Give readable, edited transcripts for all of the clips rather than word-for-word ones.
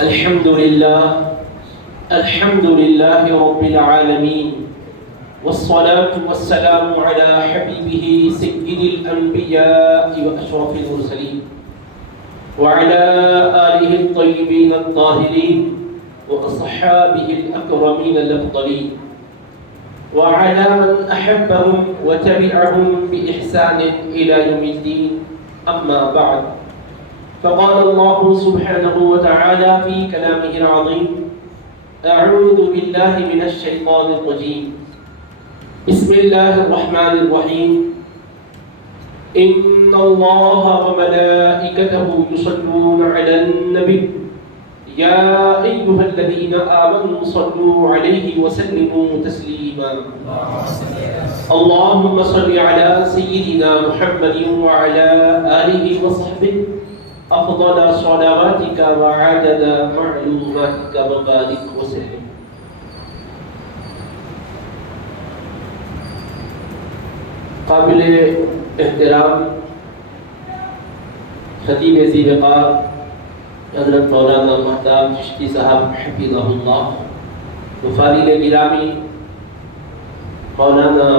الحمد لله رب العالمين والصلاة والسلام على حبيبه سيد الأنبياء وأشرف المرسلين وعلى آله الطيبين الطاهرين وأصحابه الأكرمين الأفضلين وعلى من أحبهم وتبعهم بإحسان إلى يوم الدين. أما بعد، فقال الله سبحانه وتعالى في كلامه العظيم: أعوذ بالله من الشيطان الرجيم، بسم الله الرحمن الرحيم، إن الله وملائكته يصلون على النبي يا أيها الذين آمنوا صلوا عليه وسلموا تسليما. اللهم صل على سيدنا محمد وعلى آله وصحبه أفضل صلواتك وعدد معلوماتك وبارك وسلم. قابل احترام خطیب ذی وقار حضرت مولانا مہتاب چشتی صاحب حفظہ اللہ، مفاضل گرامی مولانا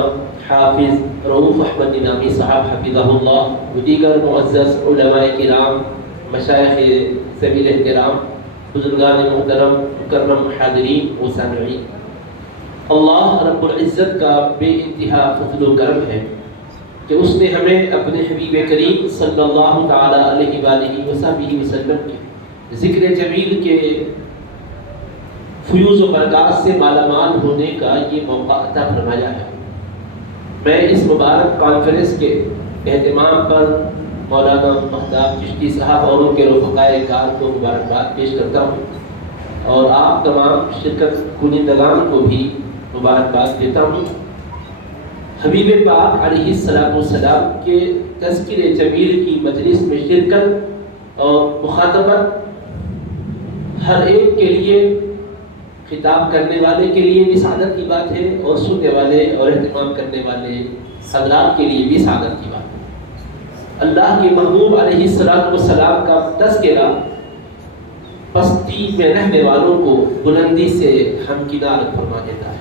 حافظ رؤوف احمد نامی صاحب حفظہ اللہ، دیگر معزز علماء کرام، مشائخ ذوی الاحترام، بزرگان محترم، مکرم حاضرین و سامعین، اللہ رب العزت کا بے انتہا فضل و کرم ہے کہ اس نے ہمیں اپنے حبیب کریم صلی اللہ تعالی علیہ وآلہ وصحبہ وسلم کے ذکر جمیل کے فیوز و برکات سے مالا مال ہونے کا یہ موقع عطا فرمایا ہے۔ میں اس مبارک کانفرنس کے اہتمام پر مولانا مہتاب چشتی صاحب اور ان کے رفقائے کار کو مبارکباد پیش کرتا ہوں، اور آپ تمام شرکت کنندگان کو بھی مبارکباد دیتا ہوں۔ حبیب پاک علیہ السلام کے تذکر جمیل کی مجلس میں شرکت اور مخاطبت ہر ایک کے لیے، خطاب کرنے والے کے لیے بھی سعادت کی بات ہے، اور سننے والے اور اہتمام کرنے والے حضرات کے لیے بھی سعادت کی بات ہے۔ اللہ کے محبوب علیہ السلام کا تذکرہ پستی میں رہنے والوں کو بلندی سے ہمکنار فرما دیتا ہے۔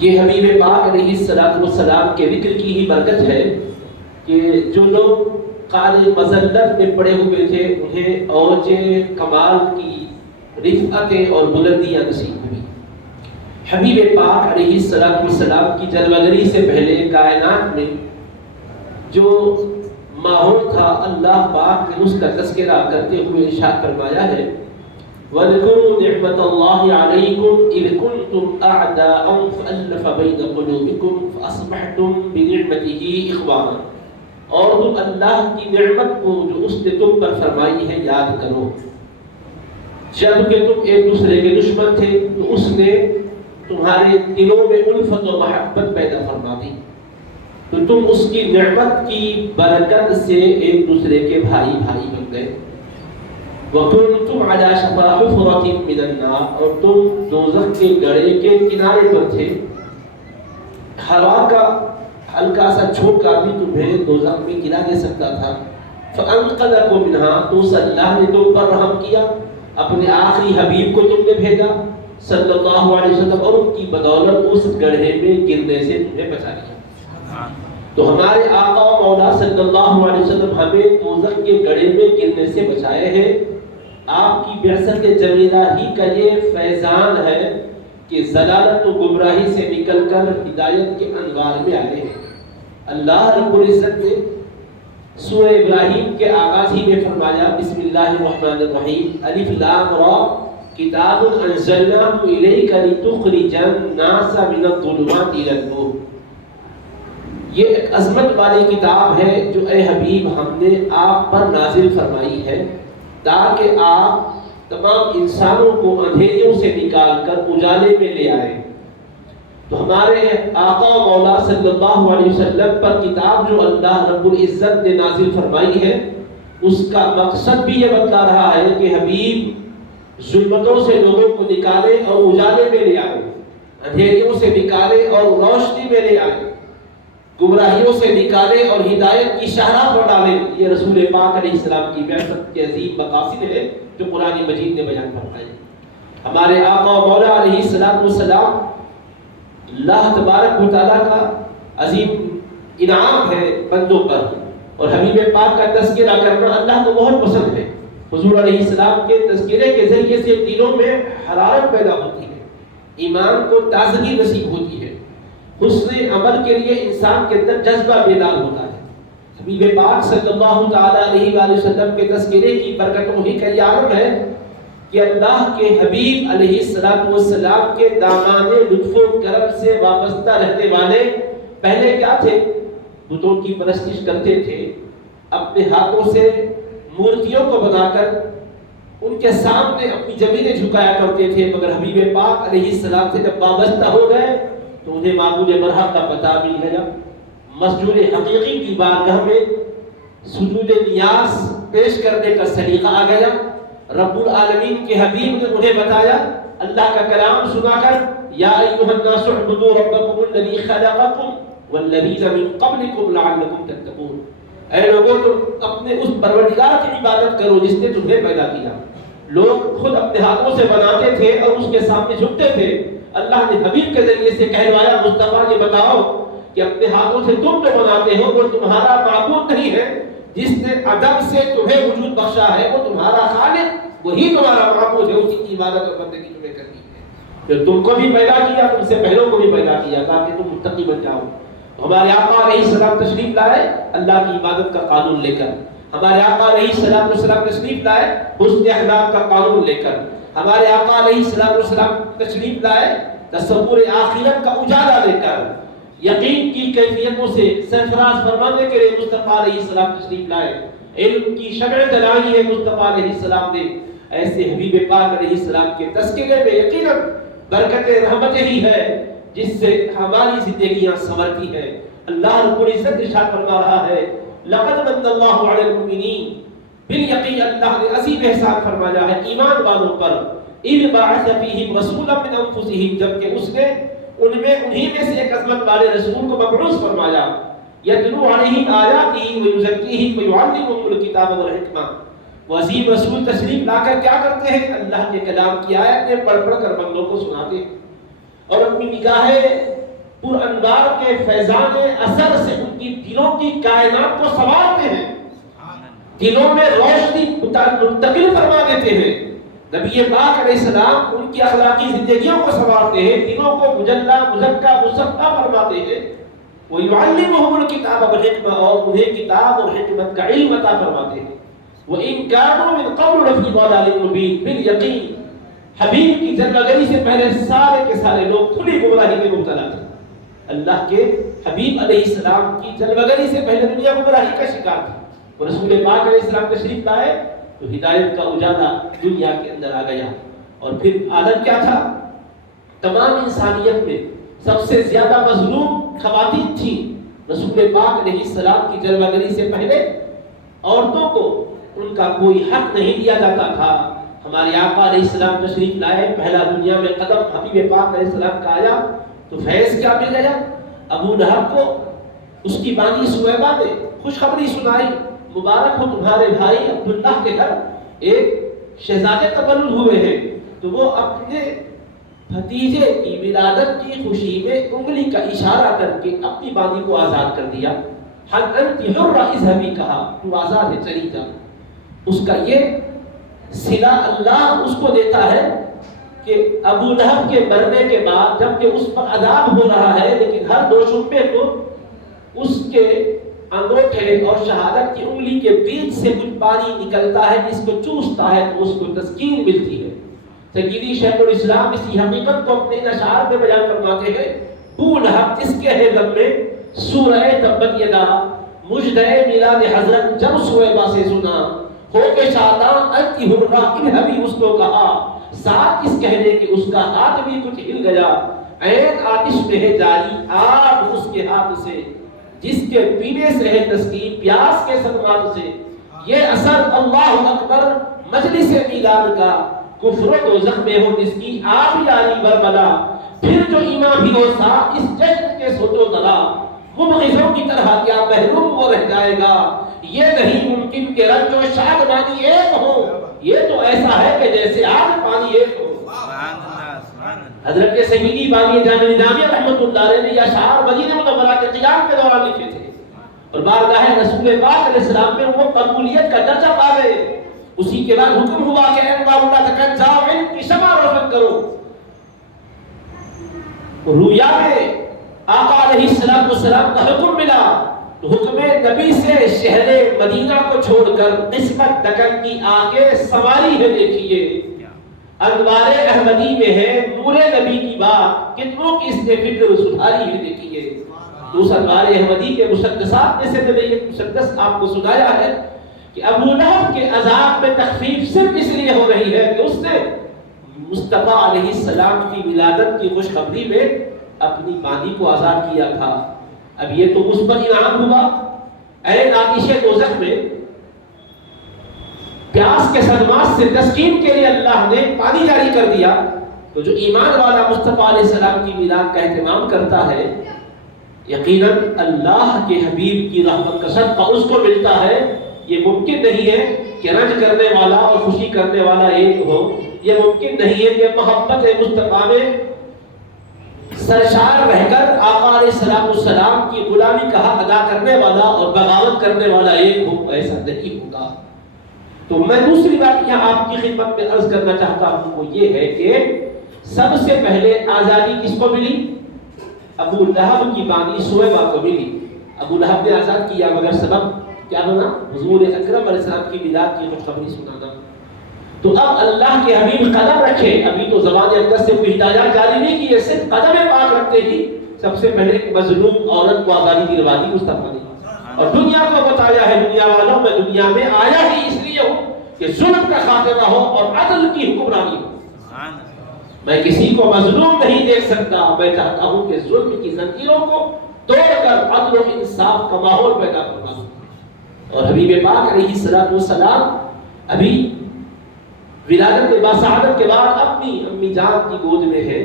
یہ حبیب پاک علیہ السلام کے ذکر کی ہی برکت ہے کہ جو لوگ قعر مذلت میں پڑے ہوئے تھے انہیں اوج کمال کی رفعتیں اور بلندیاں نصیب ہوئی۔ حبیب پاک علیہ السلام کی جلوگری سے پہلے کائنات میں جو ماحول تھا، اللہ پاک نے اس کا تذکرہ کرتے ہوئے ارشاد فرمایا ہے: وَاذْكُرُوا نِعْمَةَ اللَّهِ عَلَيْكُمْ إِذْ كُنْتُمْ أَعْدَاءً فَأَلَّفَ بَيْنَ قُلُوبِكُمْ فَأَصْبَحْتُمْ بِنِعْمَتِهِ إِخْوَانًا، اور تم اللہ کی نعمت کو جو اس نے تم پر فرمائی ہے یاد کرو۔ جب کہ تم ایک دوسرے کے دشمن تھے تو اس نے تمہارے دلوں میں الفت و محبت پیدا فرما دی، تو تم اس کی نعمت کی برکت سے ایک دوسرے کے بھائی بن گئے۔ وَكُنْتُمْ عَلَى شَفَا حُفْرَةٍ مِّنَ النَّارِ، اور تم دوزخ کے گڑھے کے کنارے پر تھے، ہوا کا ہلکا سا جھونکا بھی تمہیں دوزخ میں گرا دے سکتا تھا۔ فَأَنْقَذَكُم مِّنْهَا، تو اللہ نے تم پر رحم کیا، اپنے آخری حبیب کو تم نے بھیجا صلی اللہ علیہ وسلم، اور ان کی بدولت اس گڑھے میں گرنے سے تمہیں بچا لیا۔ تو ہمارے آقا و مولا صلی اللہ علیہ وسلم ہمیں دوزخ کے گڑھے میں گرنے سے بچائے ہیں۔ آپ کی بعثت جمیلہ ہی کا یہ فیضان ہے کہ ضلالت و گمراہی سے نکل کر ہدایت کے انوار میں آئے ہیں۔ اللہ رب العزت نے سورہ ابراہیم کے آغاز ہی میں فرمایا: بسم اللہ الرحمن الرحیم، الف لام را، کتاب انزلناہ الیک لتخرج الناس من الظلمات الی النور۔ یہ ایک عظمت والی کتاب ہے جو اے حبیب ہم نے آپ پر نازل فرمائی ہے تاکہ آپ تمام انسانوں کو اندھیریوں سے نکال کر اجالے میں لے آئیں۔ تو ہمارے آقا و مولا صلی اللہ علیہ وسلم پر کتاب جو اللہ رب العزت نے نازل فرمائی ہے، اس کا مقصد بھی یہ بتلا رہا ہے کہ حبیب ظلمتوں سے لوگوں کو نکالے اور اجالے میں لے آئے، اندھیریوں سے نکالے اور روشنی میں لے آئے۔ گمراہیوں سے نکالے اور ہدایت کی شاہراہ پر ڈالے. یہ رسول پاک علیہ السلام کی بعثت کے عظیم مقاصد ہے جو قرآن مجید نے بیان فرمائے. ہمارے آقا و مولا علیہ السلام اللہ تبارک و تعالیٰ کا عظیم انعام ہے بندوں پر، اور حبیب پاک کا تذکرہ کرنا اللہ کو بہت پسند ہے. حضور علیہ السلام کے تذکرے کے ذریعے سے دلوں میں حرارت پیدا ہوتی ہے، ایمان کو تازگی نصیب ہوتی ہے، حسن عمل کے لیے انسان کے اندر جذبہ بیدار ہوتا ہے. حبیب پاک صلی اللہ تعالیٰ علیہ وآلہ وسلم کے تذکرے کی برکتوں ہی کا یہ عالم ہے کہ اللہ کے حبیب علیہ السلام کے دامان لطف و کرم سے وابستہ رہنے والے پہلے کیا تھے؟ بتوں کی پرستش کرتے تھے، اپنے ہاتھوں سے مورتیوں کو بنا کر ان کے سامنے اپنی زمینیں جھکایا کرتے تھے. مگر حبیب پاک علیہ السلام سے جب وابستہ ہو گئے تو انہیں معبود برحق کا پتہ مل گیا، مسجود حقیقی کی بارگاہ میں سجود نیاز پیش کرنے کا سلیقہ آ گیا. رب العالمین کے حبیب نے انہیں بتایا، اللہ کا کلام سنا کر، یا ایھا الناس اعبدوا ربکم الذی خلقکم والذین من قبلکم لعلکم تتقون. اے لوگوں تم اپنے اس پروردگار کی عبادت کرو جس نے تمہیں پیدا کیا. لوگ خود اپنے ہاتھوں سے بناتے تھے اور اس کے سامنے جھکتے تھے. اللہ نے حبیب کے ذریعے سے کہلوایا، مصطفیٰ یہ بتاؤ کہ اپنے ہاتھوں سے تم جو بناتے ہو وہ تمہارا معبود نہیں ہے. جس نے عدم سے تمہیں وجود بخشا ہے وہ تمہارا خالق، وہی تمہارا معبود ہے، اسی کی عبادت اور بندگی تمہیں کرنی ہے. پھر تم کو بھی پیدا کیا، تم سے پہلوں کو بھی پیدا کیا تاکہ تم متقی بن جاؤ. ہمارے آقا علیہ السلام تشریف لائے اللہ کی عبادت کا قانون لے کر. ہمارے آقا علیہ السلام تشریف لائے حسن اخلاق کا قانون لے کر. ہمارے آقا علیہ السلام تشریف لائے تصور آخرت کا اجالا لے کر. یقین کی کیفیتوں سے سرفراز فرمانے کے لیے مصطفیٰ علیہ السلام تشریف لائے. علم کی شمع جلائی ہے مصطفیٰ علیہ السلام نے. ایسے حبیب پاک علیہ السلام کے تذکرے میں یقیناً برکت رحمت ہی ہے جس سے ہماری زندگیاں سنورتی ہیں. اللہ رب العزت ارشاد فرما رہا ہے، لقد من اللہ علی المؤمنین، بالیقین اللہ نے عظیم احسان فرمایا ہے ایمان والوں پر. اذ بعث فیہم رسولا من انفسہم، جبکہ اس نے انہی میں سے ایک عظمت والے رسول کو مبعوث فرمایا. یتلو علیہم آیاتہ ویزکیہم ویعلمہم الکتاب والحکمہ. وہ عظیم رسول تشریف لا کر کیا کرتے ہیں؟ اللہ کے کلام کی آیتیں پڑھ پڑھ کر بندوں کو سناتے ہیں اور اپنی نگاہ پر انوار کے فیضان اثر سے ان کی دلوں کی کائنات کو سنوارتے ہیں، دلوں میں روشنی منتقل فرما دیتے ہیں. نبی پاک علیہ السلام ان کی اخلاقی زندگیوں کو سنوارتے ہیں، دلوں کو مجلہ مزکہ مصفح فرماتے ہیں. وَيُعَلِّمُهُمُ الْكِتَابَ وَالْحِکْمَةَ، اور انہیں کتاب اور حکمت کا علم عطا فرماتے ہیں. وَإِن كَانُوا مِن قَبْلُ لَفِي ضَلَالٍ مُبِينٍ، بالیقین حبیب کی جلوگری سے پہلے سارے کے سارے لوگ کھلی گمراہی میں مبتلا تھے. اللہ کے حبیب علیہ السلام کی جلوگری سے پہلے دنیا گمراہی کا شکار تھی. اور رسول پاک علیہ السلام تشریف لائے تو ہدایت کا اجالا دنیا کے اندر آ گیا. اور پھر عالم کیا تھا؟ تمام انسانیت میں سب سے زیادہ مظلوم خواتین تھیں. رسول پاک علیہ السلام کی جلوگری سے پہلے عورتوں کو ان کا کوئی حق نہیں دیا جاتا تھا. ہمارے آقا علیہ السلام تشریف لائے، پہلا دنیا میں قدم حبیب پاک علیہ السلام کا آیا تو فیض کیا مل گیا؟ ابو لہب کو اس کی بانی سویبہ نے خوشخبری سنائی، مبارک ہو تمہارے بھائی عبداللہ کے گھر ایک شہزادے تولد ہوئے ہیں. تو وہ اپنے بھتیجے کی ولادت کی خوشی میں انگلی کا اشارہ کر کے اپنی بانی کو آزاد کر دیا. حل انت حرہ اذهبی، کہا تو آزاد ہے چلی جا. اس کا یہ صلہ اللہ اس کو دیتا ہے کہ ابو لہب کے مرنے کے بعد جبکہ اس پر عذاب ہو رہا ہے لیکن ہر دو شبے کو اس کے انگوٹھے اور شہادت کی انگلی کے بیچ سے کچھ پانی نکلتا ہے جس کو چوستا ہے تو اس کو تسکین ملتی ہے. سیدی شیخ الاسلام اسی حقیقت کو اپنے اشعار میں بیان فرماتے ہیں. ابو لہب جس کے ہے دم میں سورہ تبت یدا، مجدے میلاد حضرت جب سویبہ سے سنا، ہو کے شاداں انت حرہ اذهبی، اس کو کہا ساتھ اس کہنے کہ اس کا ہاتھ بھی کچھ ہل گیا. عین آتش میں ہے جاری آگ اس کے ہاتھ سے، جس کے پینے سے ہے تسکین پیاس کے صدمات سے. یہ اثر اللہ اکبر مجلس میلاد کا، کفر و دوزخ میں ہو جس کی آپ یاری بربلا. پھر جو ایمان بھی ہو سا اس جشن کے سوچو ذرا، مبغضوں کی طرح کیا محروم وہ رہ جائے گا. یہ نہیں ممکن کہ رنج و شادمانی ایک ہو. یہ تو ایسا ہے کہ جیسے آگ پانی ایک ہو. حضرت سیدی بانی جان نظامی رحمۃ اللہ علیہ نے یہ اشعار مدینہ منورہ کے قیام کے دوران لکھے تھے اور بارگاہ رسول پاک علیہ السلام میں وہ قبولیت کا درجہ پا گئے. اسی کے بعد حکم ہوا کہ اے انوار اللہ تک جاؤ علم کی شمع روشن کرو. رویا میں آقا علیہ السلام کا حکم ملا تو حکم نبی سے شہر مدینہ کو چھوڑ کر قسمت دکن کی آگے سواری ہے. دیکھیے انوار احمدی میں ہے نور نبی کی بات کتنوں کی اس نے فکر سدھاری ہے. دیکھیے دوسرا انوار احمدی کے مسدسات میں سے میں نے ایک مسدس آپ کو سنایا ہے کہ ابو لہب کے عذاب میں تخفیف صرف اس لیے ہو رہی ہے کہ اس نے مصطفیٰ علیہ السلام کی ولادت کی خوشخبری میں اپنی مادی کو آزاد کیا تھا. اب یہ تو اس پر انعام ہوا. اے آتش دوزخ میں پیاس کے سرماس سے تسکین کے لیے اللہ نے پانی جاری کر دیا. تو جو ایمان والا مصطفیٰ علیہ السلام کی میلاد کا اہتمام کرتا ہے یقیناً اللہ کے حبیب کی رحمت کا صدقہ اس کو ملتا ہے. یہ ممکن نہیں ہے کہ رنج کرنے والا اور خوشی کرنے والا ایک ہو. یہ ممکن نہیں ہے کہ محبت مصطفیٰ میں سرشار رہ کر آقا علیہ السلام کی غلامی کا حق ادا کرنے والا اور بغاوت کرنے والا ایک ہو. ایسا نہیں ہوگا. تو میں دوسری بات یہاں آپ کی خدمت میں عرض کرنا چاہتا ہوں وہ یہ ہے کہ سب سے پہلے آزادی کس کو ملی؟ ابو لہب کی بانی سویبہ کو ملی. ابو لہب نے آزاد کیا مگر سبب کیا بنا؟ حضور اکرم علیہ السلام کی میلاد کی خوشخبری سنانا. تو اب اللہ کے حبیب قدم رکھے. ابھی تو زبان اقدس سے کوئی ہدایات جاری نہیں کی ہے. صرف قدم پاک رکھتے ہی سب سے پہلے ایک مظلوم عورت کو آزادی دلوا دی مصطفیٰ نے اور دنیا کو بتایا ہے دنیا والوں میں دنیا میں آیا ہی اس لیے ہوں کہ ظلم کا خاتمہ ہو اور عدل کی حکمرانی ہو. میں کسی کو مظلوم نہیں دیکھ سکتا. میں چاہتا ہوں کہ ظلم کی زنجیروں کو توڑ کر عدل و انصاف کا ماحول پیدا کرنا. اور حبیب پاک علیہ السلام ابھی ولادت باسعادت کے بعد اپنی امی جان کی گود میں ہے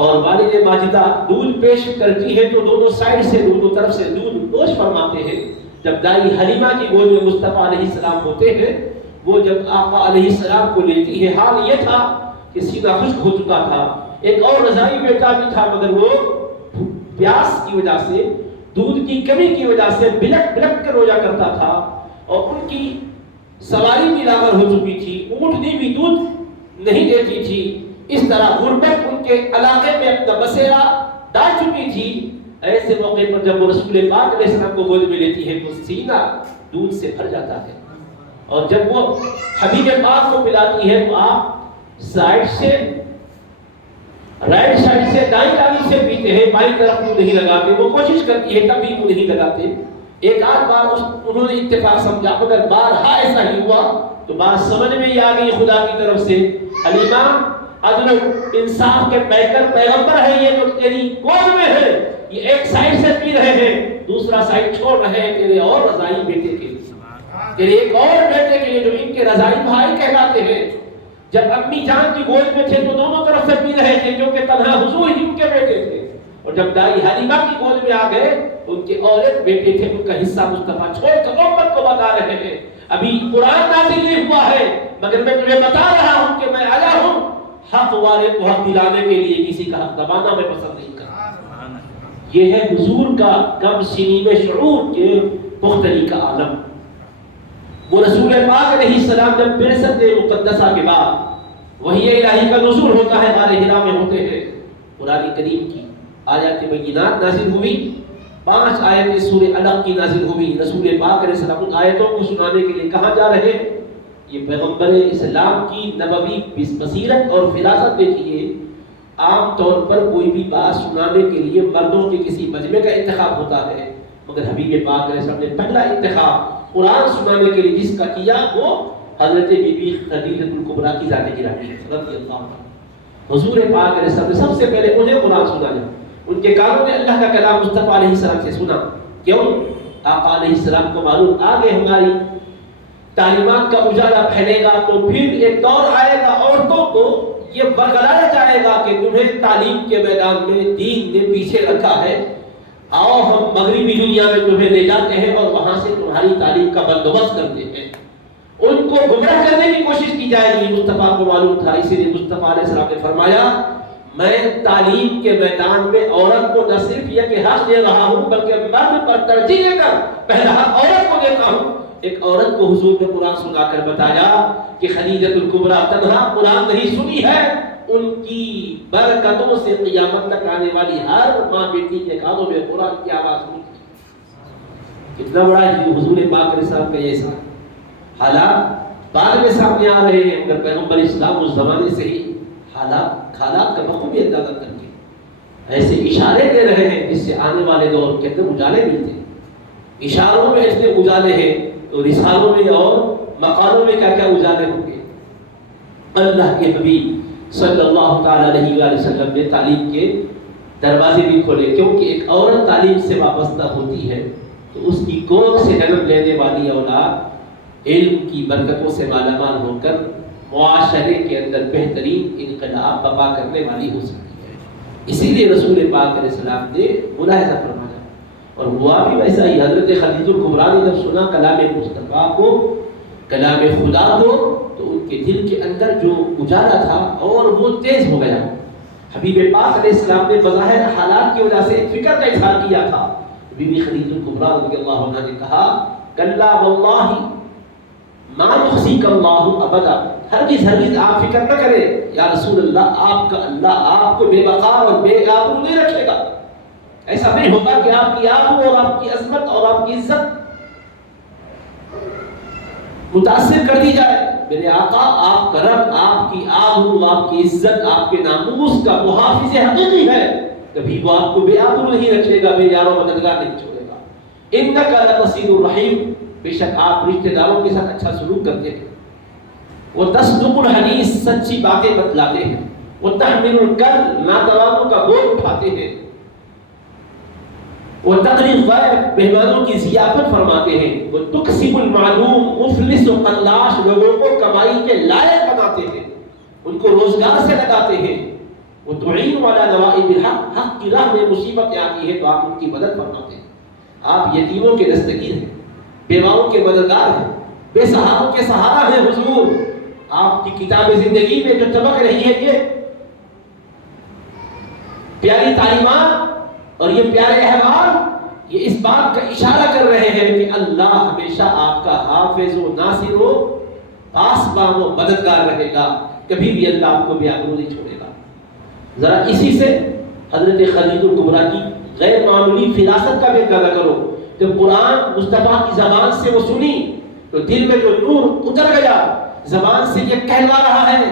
اور والد ماجدہ دودھ پیش کرتی ہے تو دونوں سائڈ سے دونوں طرف سے دودھ نوش فرماتے ہیں. جب دائی حلیمہ کی گود میں مصطفیٰ علیہ السلام ہوتے ہیں وہ جب آقا علیہ السلام کو لیتی ہے حال یہ تھا کہ سینہ خشک ہو چکا تھا. ایک اور رضائی بیٹا بھی تھا مگر وہ پیاس کی وجہ سے دودھ کی کمی کی وجہ سے بلک بلک کر رویا کرتا تھا اور ان کی سواری بھی لاغر ہو چکی تھی. اونٹنی بھی دودھ نہیں دیتی تھی. اس طرح غربت ان کے علاقے میں اپنا بسیرا ڈال چکی تھی. ایسے موقع پر جب وہ رسول پاک علیہ السلام کو گود میں لیتی ہے تو سینہ دودھ سے بھر جاتا ہے اور جب وہ حبیب پاک کو پلاتی ہے تو آپ سائڈ سے رائٹ سائڈ سے دائیں جانب سے پیتے ہیں. بائیں طرف منہ نہیں لگاتے. وہ کوشش کرتی ہے تب بھی منہ نہیں لگاتے. ایک آدھ بار انہوں نے اتفاق سمجھا مگر بارہا ایسا ہی ہوا تو بات سمجھ میں ہی آ گئی خدا کی طرف سے حلیمہ عدل انصاف کے پیغمبر ہے یہ جو تیری گود میں ہے. یہ ایک سائڈ سے پی رہے ہیں دوسرا سائڈ چھوڑ رہے ہیں تیرے اور رضائی بیٹے کے لیے تیرے ایک اور بیٹے کے لیے جو ان کے رضائی بھائی کہلاتے ہیں. جب امی جان کی گود میں تھے تو دونوں طرف سے پی رہے تھے کیونکہ تنہا حضور ہی ان کے بیٹے تھے اور جب دائی حلیمہ کی گود میں آ گئے ان کے اور ایک بیٹے تھے ان کا حصہ مصطفیٰ چھوڑ کر امت کو بتا رہے ہیں. ابھی قرآن نازل نہیں ہوا ہے مگر میں تمہیں بتا رہا ہوں کہ میں آیا ہوں حق والے کو حق دلانے کے لیے. کسی کا حق دبانا میں پسند نہیں کرتا. یہ ہے حضور کا کم سینی میں شعور کے پختگی کا عالم. وہ رسول پاک علیہ السلام جب بعثت مقدسہ کے بعد وحی الہی کا نزول ہوتا ہے غار حرا میں ہوتے ہیں. قرآن کریم کی آیات بینات نازل ہوئی. 5 آیتیں سورہ علق کی نازل ہوئی. رسول پاک علیہ السلام ان آیتوں کو سنانے کے لیے کہاں جا رہے ہیں؟ یہ پیغمبر اسلام کی نبوی بصیرت اور فراست دیکھیے. عام طور پر کوئی بھی بات سنانے کے لیے مردوں کے کسی مجمع کا انتخاب ہوتا ہے مگر حبیب پاک علیہ السلام نے پہلا انتخاب قرآن سنانے کے لیے جس کا کیا وہ حضرت بی بی خدیجہ الکبریٰ کی ذات گرامی رضی اللہ عنہا. حضور پاک علیہ السلام نے سب سے پہلے انہیں قرآن سنایا. ان کے کانوں نے اللہ کا کلام مصطفیٰ علیہ السلام سے سنا. کیوں؟ آقا علیہ السلام کو معلوم آگے ہماری تعلیمات کا اجالا پھیلے گا تو پھر ایک دور آئے گا عورتوں کو یہ برگلایا جائے گا کہ تمہیں تعلیم کے میدان میں دین نے پیچھے رکھا ہے. آؤ ہم مغربی دنیا میں تمہیں لے جاتے ہیں اور وہاں سے تمہاری تعلیم کا بندوبست کرتے ہیں. ان کو گمراہ کرنے کی کوشش کی جائے گی. مصطفیٰ کو معلوم تھا، اسی لیے مصطفیٰ علیہ السلام نے فرمایا میں تعلیم کے میدان میں عورت کو نہ صرف یہ کہ حق دے رہا ہوں بلکہ مرد پر ترجیح دے کر پہلا حق عورت کو دیتا ہوں. ایک عورت کو حضور نے قرآن سنا کر بتایا کہ خدیجۃ الکبریٰ تنہا قرآن نہیں سنی ہے، ان کی برکتوں سے قیامت تک آنے والی ہر ماں بیٹی کے کانوں میں قرآن کی آواز ہوتی. کتنا بڑا ہے حضور پاک علیہ السلام کا یہ احسان. حالات بعد میں سامنے آ رہے ہیں مگر پیغمبر اسلام اس زمانے سے ہی حالات کا بخوبی اندازہ کر کے ایسے اشارے دے رہے ہیں جس سے آنے والے دور کے اندر اجالے ملتے ہیں. اشاروں میں اتنے اجالے ہیں تو رسالوں میں اور مقالوں میں کیا کیا اجالے ہوں گے. اللہ کے حبیب صلی اللہ تعالی علیہ وآلہ وسلم نے تعلیم کے دروازے بھی کھولے، کیونکہ ایک عورت تعلیم سے وابستہ ہوتی ہے تو اس کی گود سے جنم لینے والی اولاد علم کی برکتوں سے مالا مال ہو کر معاشرے کے اندر بہترین انقلاب برپا کرنے والی ہو سکتی ہے. اسی لیے رسول پاک علیہ السلام نے ملاحظہ فرمایا اور ہوا بھی ویسا ہی. حضرت خدیجہ الکبریٰ نے جب سنا کلام مصطفیٰ کو، کلام خدا کو، تو ان کے دل کے اندر جو اجالا تھا اور وہ تیز ہو گیا. حبیب پاک علیہ السلام نے بظاہر حالات کی وجہ سے ایک فکر کا اظہار کیا تھا. بی بی خدیجہ الکبریٰ رضی اللہ عنہا نے کہا کلا واللہ ما یخزیک اللہ ابدا، ہرگز آپ فکر نہ کریں یا رسول اللہ، اللہ آپ کو بے وقار اور بے آبرو نہیں رکھے گا. ایسا نہیں ہوگا کہ آپ کی آبرو اور آپ کی عظمت اور آپ کی عزت متاثر کر دی جائے. میرے آقا آپ کا رب آپ کی آبرو، آپ کی عزت، آپ کے ناموس کا محافظ حقیقی ہے، کبھی وہ آپ کو بے آبرو نہیں رکھے گا، بے یار و مددگار نہیں چھوڑے گا. انک لتصیل الرحیم، بے شک آپ رشتہ داروں کے ساتھ اچھا سلوک کرتے ہیں. وہ تصدق الحدیث، سچی باتیں بتلاتے ہیں. وہ تحمل الکل، ناتوانوں کا بوجھ اٹھاتے ہیں. وہ تقری الضیف، مہمانوں کی ضیافت فرماتے ہیں. وہ تکسب المعلوم، مفلس و قلاش، لوگوں کو کمائی کے لائق بناتے ہیں، ان کو روزگار سے لگاتے ہیں. وہ تعین علی نوائب الحق، حق کی راہ میں مصیبت آتی ہے تو آپ ان کی مدد فرماتے ہیں. آپ یتیموں کے دستگیر ہیں، بیواؤں کے مددگار ہیں، بے سہاروں کے سہارا ہیں. حضور آپ کی کتاب زندگی میں جو چمک رہی ہے یہ پیاری تعلیمات اور یہ پیارے احوال، یہ اس بات کا اشارہ کر رہے ہیں کہ اللہ ہمیشہ آپ کا حافظ و ناصر و پاسبان و مددگار رہے گا، کبھی بھی اللہ آپ کو بے آبرو نہیں چھوڑے گا. ذرا اسی سے حضرت خدیجہ الکبریٰ کی غیر معمولی فراست کا بھی اندازہ کرو. جب قرآن مصطفیٰ کی زبان سے وہ سنی تو دل میں جو نور اتر گیا، زبان سے یہ کہلوا رہا ہے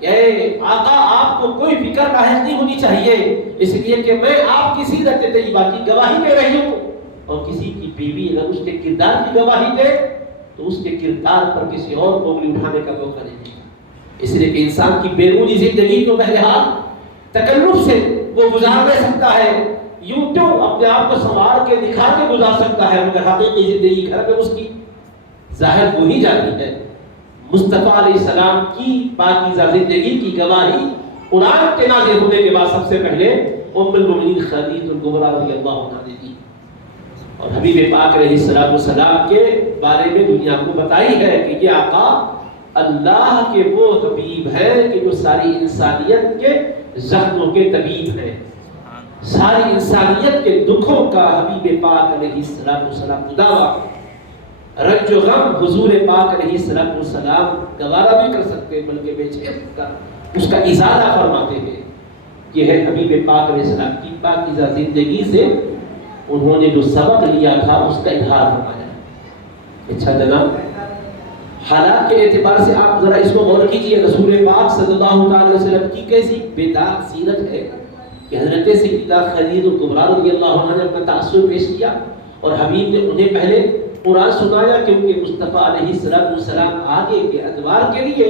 کہ اے آقا آپ کو کوئی فکر لاحق نہیں ہونی چاہیے، اس لیے کہ میں آپ کی سیرت طیبہ کی گواہی دے رہی ہوں. اور کسی کی بیوی اگر اس کے کردار کی گواہی دے تو اس کے کردار پر کسی اور کو انگلی اٹھانے کا موقع نہیں ملتا. اس لیے کہ انسان کی بیرونی زندگی کو بہرحال تکلف سے وہ گزار لے سکتا ہے، یوں تو اپنے آپ کو سنوار کے دکھا کے گزار سکتا ہے، مگر حقیقی زندگی گھر میں اس کی ظاہر ہو ہی جاتی ہے. مصطفیٰ علیہ السلام کی پاکیزہ زندگی کی گواہی قرآن کے نازل ہونے کے بعد سب سے پہلے ام المؤمنین خدیجہ الکبریٰ رضی اللہ عنہا نے دی اور حبیب پاک علیہ السلام کے بارے میں دنیا کو بتائی ہے کہ یہ آقا اللہ کے وہ حبیب ہیں کہ جو ساری انسانیت کے زخموں کے طبیب ہیں. ساری انسانیت کے دکھوں کا حبیب پاک علیہ السلام مداوا، رنج و غم حضور پاک علیہ السلام گوارا بھی کر سکتے بلکہ بے چیخ کر اس کا ازالہ فرماتے ہیں. یہ ہے حبیب پاک علیہ السلام کی پاکیزہ زندگی سے انہوں نے جو سبق لیا تھا اس کا اظہار فرمایا. اچھا جناب، حالات کے اعتبار سے آپ ذرا اس کو غور کیجئے. رسول پاک صلی اللہ علیہ وسلم کی کیسی بے داغ سیرت ہے کہ حضرت سیدہ خدیجہ الکبریٰ رضی اللہ عنہا نے اپنا تأثر پیش کیا اور حبیب نے انہیں پہلے قرآن سنایا کیونکہ مصطفیٰ علیہ السلام آگے کے ادوار کے لیے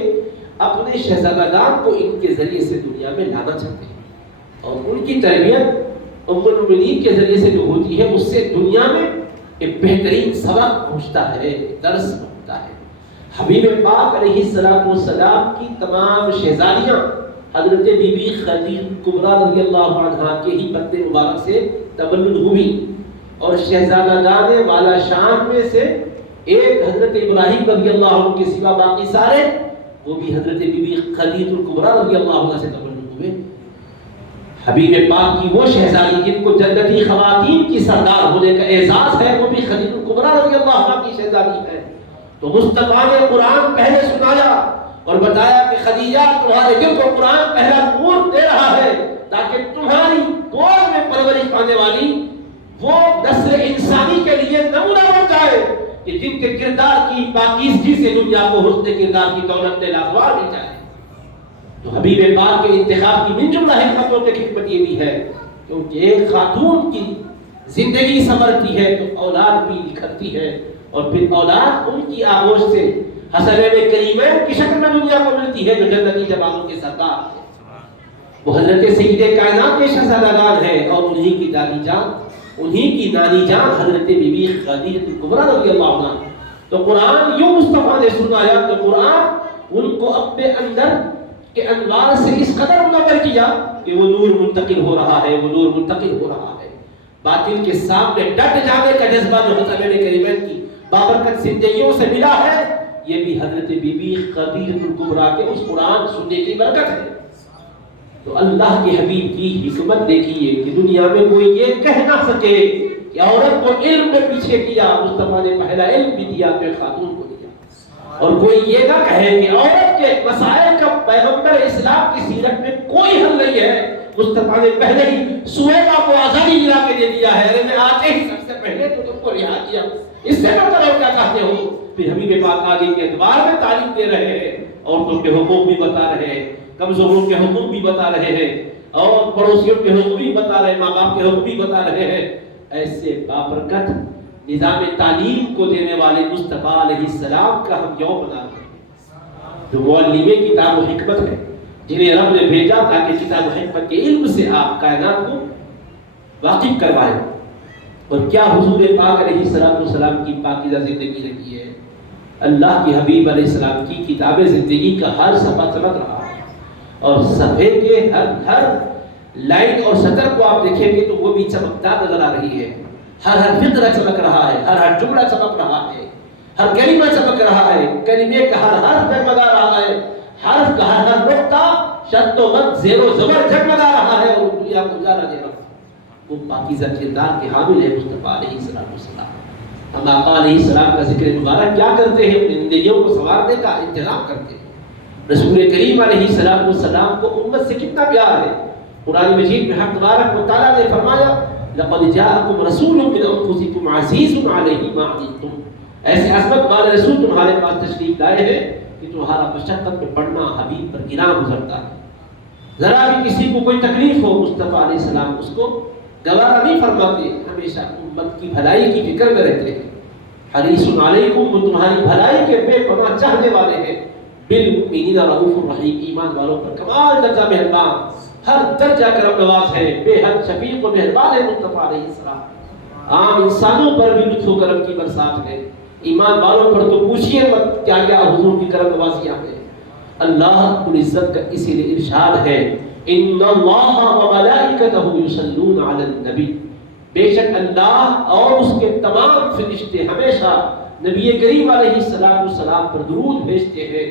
اپنے شہزادگان کو ان کے ذریعے سے دنیا میں لانا چاہتے ہیں اور ان کی تربیت ام المؤمنین کے ذریعے سے جو ہوتی ہے اس سے دنیا میں ایک بہترین سبق پہنچتا ہے، درس پہنچتا ہے. حبیب پاک علیہ السلام کی تمام شہزادیاں حضرت بی بی خدیجہ الکبریٰ رضی اللہ عنہا کے ہی پتے مبارک سے تولد ہوئی. اور شہزادگان والا شان میں سے ایک حضرت ابراہیم رضی اللہ عنہ کے سوا باقی سارے وہ بھی حضرت بی بی خدیجہ الکبریٰ رضی اللہ عنہ سے تولد ہوئے۔ حبیب پاک کی وہ شہزادی جن کو جنتی خواتین کی سردار ہونے کا اعزاز ہے، وہ بھی خدیجہ الکبریٰ رضی اللہ عنہ کی شہزادی ہے۔ تو مصطفیٰ نے قرآن پہلے سنایا اور بتایا کہ خدیجہ تمہارے دل کو قرآن پہلا نور دے رہا ہے تاکہ تمہاری گود میں پرورش پانے والی وہ نسل انسانی کے لیے نمونہ بن جائے کہ جن کے کردار کی پاکیزگی سے دنیا کو حسن کردار کی دولت نے لازوار مل جائے۔ تو حبیب پاک کے انتخاب کی من جملہ حکمتوں کی حکمت یہ بھی ہے کیونکہ ایک خاتون کی زندگی سنورتی ہے تو اولاد بھی نکھرتی ہے، اور پھر اولاد ان کی آغوش سے حسنین کریمین کی شکل میں دنیا کو ملتی ہے جو جنتی جوانوں کے سردار ہیں۔ وہ حضرت سید کائنات کے شہزادگان ہیں اور انہی کی دادی جان، انہی کی نانی جان حضرت بی بی خدیجہ الکبریٰ رضی اللہ عنہ۔ تو قرآن یوں مصطفیٰ نے سنایا تو قرآن ان کو اپنے اندر کے انوار سے اس قدر منور کیا کہ وہ نور منتقل ہو رہا ہے، وہ نور منتقل ہو رہا ہے۔ باطل کے سامنے ڈٹ جانے کا جذبہ جو حسنین کریمین کی بابرکت زندگیوں سے ملا ہے، یہ بھی حضرت بی بی خدیجہ الکبریٰ کے اس قرآن سننے کی برکت ہے۔ تو اللہ کے حبیب کی حکمت دیکھیے کہ دنیا میں کوئی یہ کہہ نہ سکے کہ عورت کو علم میں پیچھے کیا، مصطفیٰ نے پہلا علم بھی دیا تو خاتون کو دیا، اور کوئی یہ نہ کہے کہ عورت کے مسائل کا پیغمبر اسلام کی سیرت میں کوئی حل نہیں ہے، مصطفیٰ نے پہلے ہی سویبہ کو آزادی دلا کے دے دیا ہے، میں آتے ہی سب سے پہلے تو تم کو رہا کیا، اس سے بہتر اور کیا چاہتے ہو؟ پھر حبیب پاک آگے کے اعتبار میں تعلیم دے رہے ہیں، عورتوں کے حقوق بھی بتا رہے ہیں، کمزوروں کے حقوق بھی بتا رہے ہیں، اور پڑوسیوں کے حقوق بھی بتا رہے ہیں، ماں باپ کے حقوق بھی بتا رہے ہیں۔ ایسے بابرکت نظام تعلیم کو دینے والے مصطفیٰ علیہ السلام کا ہم یوم منا رہے ہیں جو معلم کتاب و حکمت ہے، جنہیں رب نے بھیجا تاکہ کتاب و حکمت کے علم سے آپ کائنات کو واقف کروائیں۔ اور کیا حضور پاک علیہ السلام کی پاکیزہ زندگی رہی ہے، اللہ کے حبیب علیہ السلام کی کتاب زندگی کا ہر صفحہ چمک رہا ہے، اور صفحے کے ہر لائن اور سطر کو آپ دیکھیں گے تو وہ بھی چمکدار نظر آ رہی ہے، ہر فقرہ چمک رہا ہے، ہر جملہ چمک رہا ہے، ہر کلمہ چمک رہا ہے، کلمے کا ہر حرف جگمگا رہا ہے، حرف کا ہر نقطہ شد و مد زیر و زبر جگمگا رہا ہے، اور دنیا کو اجالا دے رہا ہے۔ وہ پاکیزہ کردار کے حامل ہے مصطفیٰ علیہ السلام۔ ہم آقا علیہ السلام کا ذکر مبارک کیا کرتے ہیں؟ زندگیوں کو سنوارنے کا انتظام کرتے ہیں۔ رسول کریم علیہ السلام کو امت سے کتنا پیار ہے۔ قرآن مجید میں حق تبارک و تعالیٰ نے فرمایا لقد جاءکم رسول من انفسکم عزیز علیہ ما عنتم، ایسے عظمت والے رسول تمہارے پاس تشریف لائے ہیں کہ تمہارا مشقت میں پڑنا حبیب پر گراں گزرتا ہے۔ ذرا بھی کسی کو کوئی تکلیف ہو مصطفیٰ علیہ السلام اس کو گوارا نہیں فرماتے، ہمیشہ امت کی بھلائی کی فکر میں رہتے ہیں۔ حریص علیکم، وہ تمہاری بھلائی کے بے پناہ چاہنے والے ہیں۔ بالمؤمنین رؤوف الرحیم، ایمان والوں پر کمال درجہ مہربان، ہر درجہ کرم نواز ہے، بے حد شفیق و مہربان ہے مصطفیٰ علیہ السلام۔ عام انسانوں پر بھی لطف و کرم کی برسات ہے، ایمان والوں پر تو پوچھئے مت کیا کیا حضور کی کرم نوازیاں ہیں۔ اللہ رب العزت کا اسی لیے ارشاد ہے ان اللہ و ملائکتہ یصلون علی النبی، بے شک اللہ اور اس کے تمام فرشتے ہمیشہ نبی کریم علیہ السلام پر درود بھیجتے ہیں۔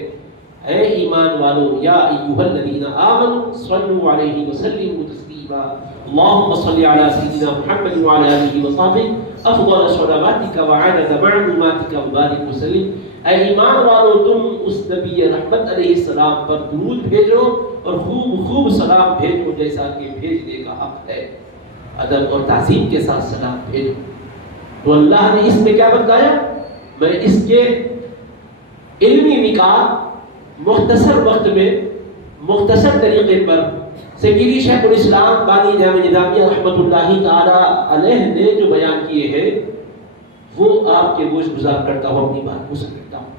اے ایمان والو، یا ایھا الذین آمنوا صلوا علیہ وسلموا تسلیما، اللهم صل علی سیدنا محمد وعلی آلہ وصحبہ افضل صلواتک وعدد معلوماتک وبارک وسلم۔ اے ایمان والو، تم اس نبی رحمت علیہ السلام پر درود بھیجو اور خوب خوب سلام بھیجو جیسا کہ بھیجنے کا حق ہے، ادب اور تعظیم کے ساتھ سلام بھیجو۔ تو اللہ نے اس میں کیا بتایا؟ میں اس کے علمی نکات مختصر وقت میں مختصر طریقے پر سیدی شیخ الاسلام بانی جامع نظامیہ رحمۃ اللہ تعالی علیہ نے جو بیان کیے ہیں وہ آپ کے گوش گزار کرتا ہوں، اپنی بات کو سمجھتا ہوں۔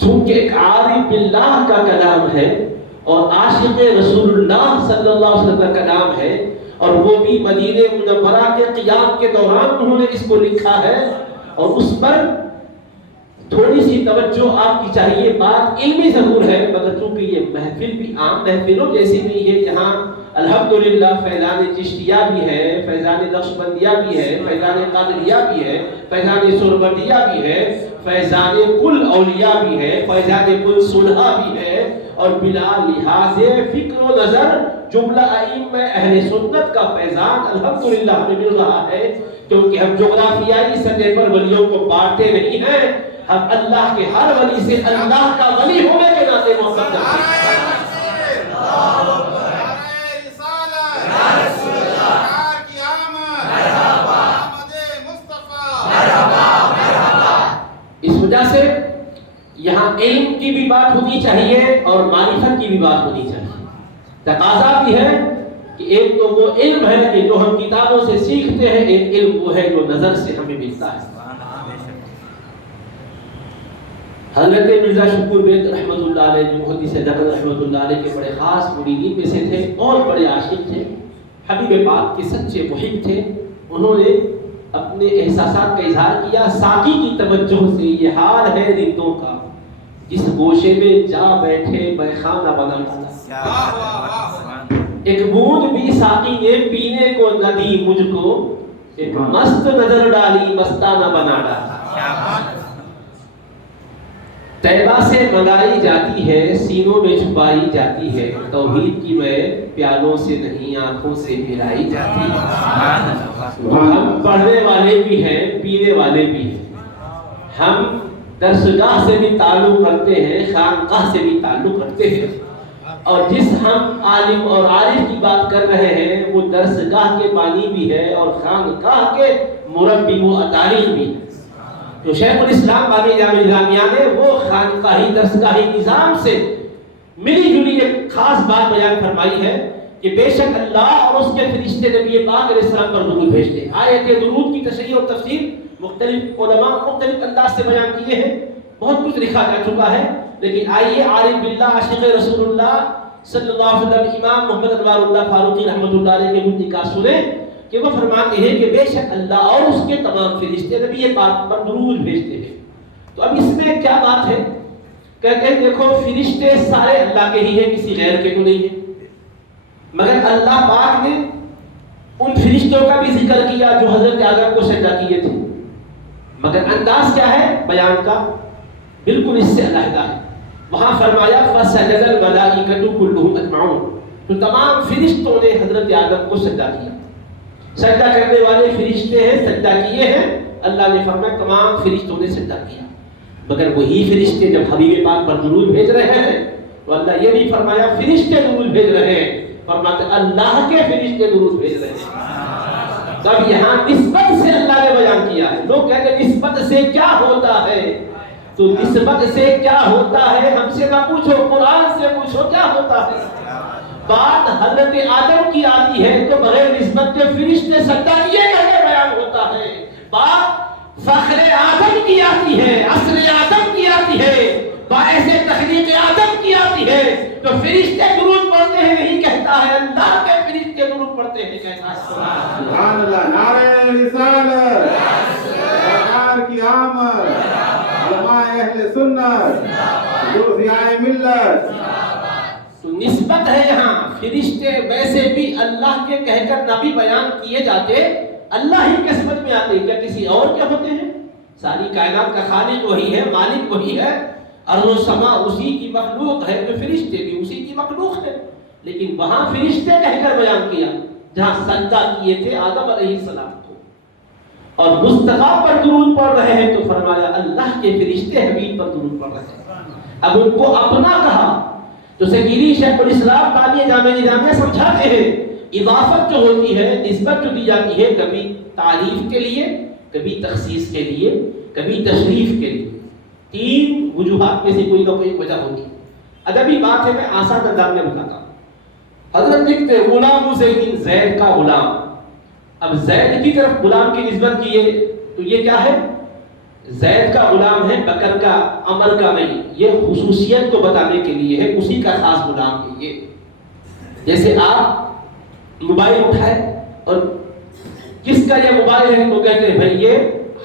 چونکہ ایک عارف باللہ کا کلام ہے اور عاشق رسول اللہ صلی اللہ علیہ وسلم کا کلام ہے، اور وہ بھی مدینہ منورہ کے قیام کے دوران انہوں نے اس کو لکھا ہے، اور اس پر تھوڑی سی توجہ آپ کی چاہیے۔ بات علمی ضرور ہے، مگر چونکہ یہ محفل بھی عام محفلوں جیسی نہیں ہے جہاں الحمدللہ فیضان چشتیہ بھی ہے، فیضان نقشبندیہ بھی ہے، فیضان قادریہ بھی ہے، فیضان سہروردیہ بھی ہے، فیضان کل اولیاء بھی ہے، فیضان کل صلحہ بھی ہے، اور بلا لحاظ فکر و نظر جملہ ائمہ اہل سنت کا فیضان الحمدللہ ہمیں مل رہا ہے، کیونکہ ہم جغرافیائی سطح پر ولیوں کو بانٹتے نہیں ہیں، ہم اللہ کے ہر ولی سے اللہ کا ولی ہونے کے ناطے محبت کرتے ہیں۔ اس وجہ سے یہاں علم کی بھی بات ہونی چاہیے اور معرفت کی بھی بات ہونی چاہیے۔ تقاضا بھی ہے کہ ایک تو وہ علم ہے کہ جو ہم کتابوں سے سیکھتے ہیں، ایک علم وہ ہے جو نظر سے ہمیں ملتا ہے۔ حضرت مرزا شکور بیگ رحمۃ اللہ علیہ جو محدث دہلوی رحمۃ اللہ علیہ کے بڑے خاص مریدین میں سے تھے اور بڑے عاشق تھے، حبیب پاک کے سچے محب تھے۔ انہوں نے اپنے احساسات کا اظہار کیا، ساقی کی توجہ سے یہ حال ہے رندوں کا، جس گوشے میں جا بیٹھے میخانہ بنا ڈالا۔ ایک بوند بھی ساقی نے پینے کو نہ دی مجھ کو، ایک مست نظر ڈالی مستانہ بنا ڈالا۔ طیبہ سے منگائی جاتی ہے، سینوں میں چھپائی جاتی ہے، توحید کی میں پیالوں سے نہیں آنکھوں سے پلائی جاتی ہے۔ ہم پڑھنے والے بھی ہیں، پینے والے بھی ہیں، ہم درسگاہ سے بھی تعلق رکھتے ہیں، خانقاہ سے بھی تعلق رکھتے ہیں، اور جس ہم عالم اور عارف کی بات کر رہے ہیں وہ درسگاہ کے بانی بھی ہے اور خانقاہ کے مربی و اتارخ بھی ہے۔ جو شیخ الاسلام بانی جامع اسلامیہ نے وہ خانقاہی درسگاہی نظام سے ملی جلی ایک خاص بات بیان فرمائی ہے کہ بے شک اللہ اور اس کے فرشتے نبی پاک علیہ السلام پر درود بھیجتے ہیں۔ آیت درود کی تشریح اور تفسیر مختلف علماء مختلف انداز سے بیان کیے ہیں، بہت کچھ لکھا جا چکا ہے، لیکن آئیے عارف باللہ عاشق رسول اللہ صلی اللہ علیہ وسلم امام محمد انوار اللہ فاروقی رحمۃ اللہ علیہ کے خود نکاح سنیں کہ وہ فرماتے ہیں کہ بے شک اللہ اور اس کے تمام فرشتے نبی پاک پر درود بھیجتے ہیں۔ تو اب اس میں کیا بات ہے؟ کہتے ہیں دیکھو فرشتے سارے اللہ کے ہی ہیں، کسی غیر کے تو نہیں ہیں، مگر اللہ پاک نے ان فرشتوں کا بھی ذکر کیا جو حضرت آدم کو سجدہ کیے تھے، مگر انداز کیا ہے بیان کا؟ بالکل اس سے علیحدہ ہے۔ وہاں فرمایا فَسَجَدَ الْمَلَائِكَةُ كُلُّهُمْ أَجْمَعُونَ، تو تمام فرشتوں نے حضرت آدم کو سجدہ کیا۔ سجدہ کرنے والے فرشتے ہیں، سجدہ کیے ہیں، اللہ نے فرمایا تمام فرشتوں نے سجدہ کیا، مگر وہی فرشتے جب حبیب پاک پر درود بھیج رہے ہیں تو اللہ یہ نہیں فرمایا فرشتے درود بھیج رہے ہیں، فرماتے اللہ کے فرشتے درود بھیج رہے ہیں۔ تب یہاں نسبت سے اللہ نے بیان کیا ہے۔ لوگ کہتے ہیں نسبت سے کیا ہوتا ہے؟ تو نسبت سے کیا ہوتا ہے ہم سے نہ پوچھو، قرآن سے پوچھو کیا ہوتا ہے۔ بات حضرت آدم کی آتی ہے تو بغیر نسبت کے فرشتے سجدہ کیے کہتے بیان ہوتا ہے۔ بات فخر آدم کی آتی ہے، اصل آدم کی آتی ہے، باعث تخلیق آدم کی آتی ہے، تو فرشتے درود پڑھتے ہیں نہیں کہتا ہے، اللہ کے فرشتے درود پڑھتے ہیں کہتا ہے۔ سبحان اللہ، نعرہ رسالت، سرکار کی آمد، علماء اہل سنت، جو ضیاء ملت۔ تو نسبت ہے یہاں، فرشتے ویسے بھی اللہ کے کہہ کر نہ بھی بیان کیے جاتے، اللہ ہی کے صفت میں آتے، کیا کسی اور کے ہوتے ہیں؟ ساری کائنات کا خالق وہی ہے، مالک وہی ہے، ارض و سما اسی کی مخلوق ہے، تو فرشتے بھی اسی کی مخلوق ہے، لیکن وہاں فرشتے کہہ کر بیان کیا جہاں سجدہ کیے تھے آدم علیہ السلام کو، اور مصطفیٰ پر درود پڑھ رہے ہیں تو فرمایا اللہ کے فرشتے حبیب پر درود پڑھ رہے ہیں۔ اب ان کو اپنا کہا تو سیدی شیخ الاسلام بانی جامع نظامیہ سمجھاتے ہیں اضافت جو ہوتی ہے، نسبت جو دی جاتی ہے، کبھی تعریف کے لیے، کبھی تخصیص کے لیے، کبھی تشریف کے لیے، تین وجوہات میں سے کوئی نہ کوئی وجہ ہوتی ہے۔ ادبی بات ہے، میں آسان انداز میں بتاتا ہوں۔ حضرت لکھتے غلام زید، زید کا غلام، اب زید کی طرف غلام کی نسبت کیے تو یہ کیا ہے؟ زید کا غلام ہے، بکر کا، عمر کا نہیں، یہ خصوصیت کو بتانے کے لیے ہے، اسی کا خاص غلام ہے یہ۔ جیسے آپ موبائل اٹھائے اور کس کا یہ موبائل ہے تو کہتے ہیں بھائی یہ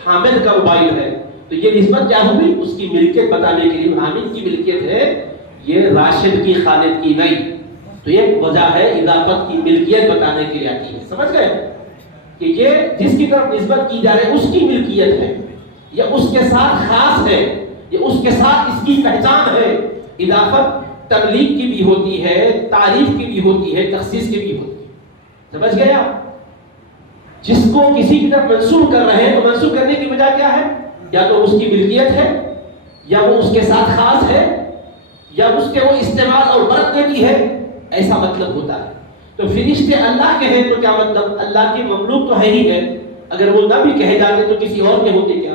حامد کا موبائل ہے، تو یہ نسبت کیا ہوگی؟ اس کی ملکیت بتانے کے لیے، حامد کی ملکیت ہے، یہ راشد کی، خالد کی نہیں۔ تو یہ وجہ ہے اضافت کی ملکیت بتانے کے لیے آتی ہے. سمجھ گئے کہ یہ جس کی طرف نسبت کی جا رہی ہے اس کی ملکیت ہے، یا اس کے ساتھ خاص ہے، یا اس کے ساتھ اس کی پہچان ہے. اضافت تبلیغ کی بھی ہوتی ہے، تعریف کی بھی ہوتی ہے، تخصیص کی بھی ہوتی ہے. سمجھ گئے آپ؟ جس کو کسی کی طرف منسوب کر رہے ہیں تو منسوب کرنے کی وجہ کیا ہے؟ یا تو اس کی ملکیت ہے، یا وہ اس کے ساتھ خاص ہے، یا اس کے وہ استعمال اور برتنے کی ہے، ایسا مطلب ہوتا ہے. تو فرشتے اللہ کے ہیں تو کیا مطلب؟ اللہ کے مملوک تو ہے ہی ہے. اگر وہ نہ بھی کہے جاتے تو کسی اور کے ہوتے کیا؟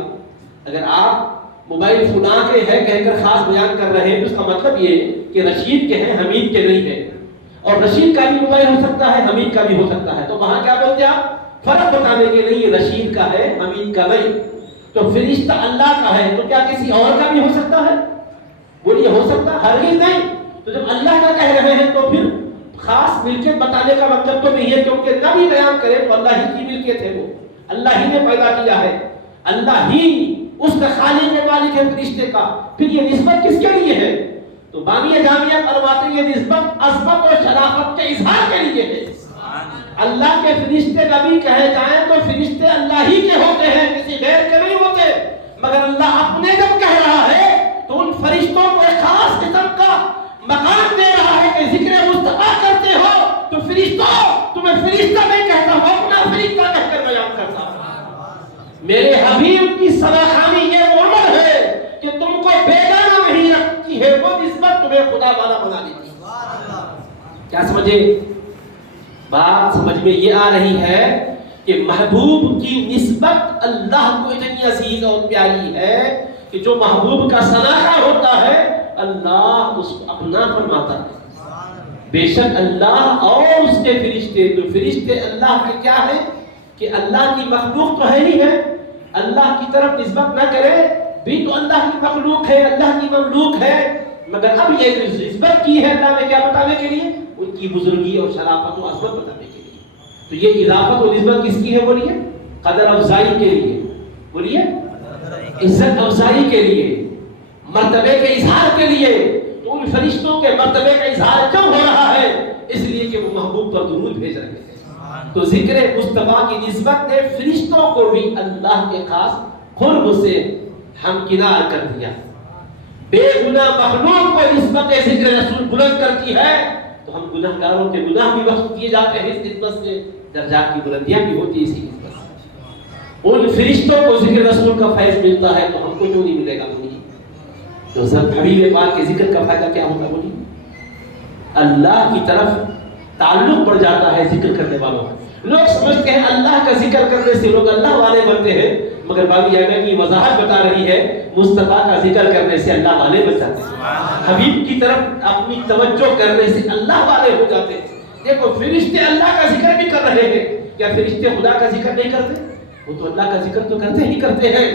اگر آپ موبائل فلاں کے ہے کہہ کر خاص بیان کر رہے ہیں تو اس کا مطلب یہ کہ رشید کے ہیں، حمید کے نہیں ہیں. اور رشید کا بھی موبائل ہو سکتا ہے، حمید کا بھی ہو سکتا ہے. تو وہاں کیا بولتے آپ؟ فرق بتانے کے لیے یہ رشید کا ہے، حمید کا نہیں. تو فرشتہ اللہ کا ہے تو کیا کسی اور کا بھی ہو سکتا ہے؟ بولیے ہو سکتا؟ ہرگز نہیں. تو جب اللہ کا کہہ رہے ہیں تو پھر خاص ملکیت بتانے کا مطلب تو نہیں ہے، کیونکہ نہ بھی بیان کرے تو اللہ ہی کی ملکیت ہے، وہ اللہ ہی نے پیدا کیا ہے، اللہ ہی اس کا خالق و مالک ہے فرشتے کا. پھر یہ نسبت کس کے لیے ہے؟ تو بانی جامعہ فرماتے ہیں یہ نسبت عظمت اور شرافت کے اظہار کے لیے ہے. اللہ کے فرشتے نبی کہے جائیں تو فرشتے اللہ ہی کے ہوتے ہیں، کسی غیر کے نہیں ہوتے. مگر اللہ اپنے جب کہہ رہا ہے تو ان فرشتوں کو ایک خاص قسم کا مقام دے رہا ہے کہ ذکر مصطفیٰ کرتے ہو تو فرشتوں تمہیں فرشتہ نہیں کہتا ہو، اپنا فرشتہ کہہ کر بیان کرتا ہوں. میرے حبیب کی سراخانی یہ عمر ہے کہ تم کو بیگانہ نہیں رکھتی ہے، وہ نسبت تمہیں خدا والا بنا دیتی ہے. کیا سمجھے؟ بات سمجھ میں یہ آ رہی ہے کہ محبوب کی نسبت اللہ کو اتنی عزیز اور پیاری ہے کہ جو محبوب کا سراخہ ہوتا ہے اللہ اس کو اپنا فرماتا ہے. بے شک اللہ اور اس کے فرشتے، تو فرشتے اللہ کے کیا ہے کہ اللہ کی مخلوق تو ہے ہی ہے. اللہ کی طرف نسبت نہ کرے بھی تو اللہ کی مخلوق ہے، اللہ کی مملوک ہے. مگر اب یہ نسبت کی ہے اللہ نے کیا بتانے کے لیے؟ ان کی بزرگی اور شرافت و عظمت بتانے کے لیے. تو یہ اضافت و نسبت کس کی ہے؟ بولیے قدر افزائی کے لیے، بولیے عزت افزائی کے لیے، مرتبے کے اظہار کے لیے. تو ان فرشتوں کے مرتبے کا اظہار کیوں ہو رہا ہے؟ اس لیے کہ وہ محبوب پر درود بھیج رہے ہیں. تو ذکر مصطفیٰ کی نسبت نے فرشتوں کو بھی اللہ کے خاص قرب سے ہمکنار کر دیا. بے گناہ مخلوق کو نسبت ذکر رسول بلند کرتی ہے تو ہم گناہگاروں کے گناہ بھی بخش دیے جاتے ہیں. اس نسبت سے درجات کی بلندیاں بھی ہوتی اسی نسبت سے. ان فرشتوں کو ذکر رسول کا فیض ملتا ہے تو ہم کو کیوں نہیں ملے گا؟ بولیے تو سب حبیب پاک کے ذکر کا فائدہ کیا ہوگا؟ بولیے اللہ کی طرف تعلق بڑھ جاتا ہے ذکر کرنے والوں کا. لوگ سمجھتے ہیں اللہ کا ذکر کرنے سے لوگ اللہ والے بنتے ہیں، مگر بابی یعنی کی وضاحت بتا رہی ہے مصطفیٰ کا ذکر کرنے سے اللہ والے بن جاتے ہیں، حبیب کی طرف اپنی توجہ کرنے سے اللہ والے ہو جاتے ہیں. دیکھو فرشتے اللہ کا ذکر بھی کر رہے ہیں، کیا فرشتے خدا کا ذکر نہیں کرتے؟ وہ تو اللہ کا ذکر تو کرتے ہی کرتے ہیں،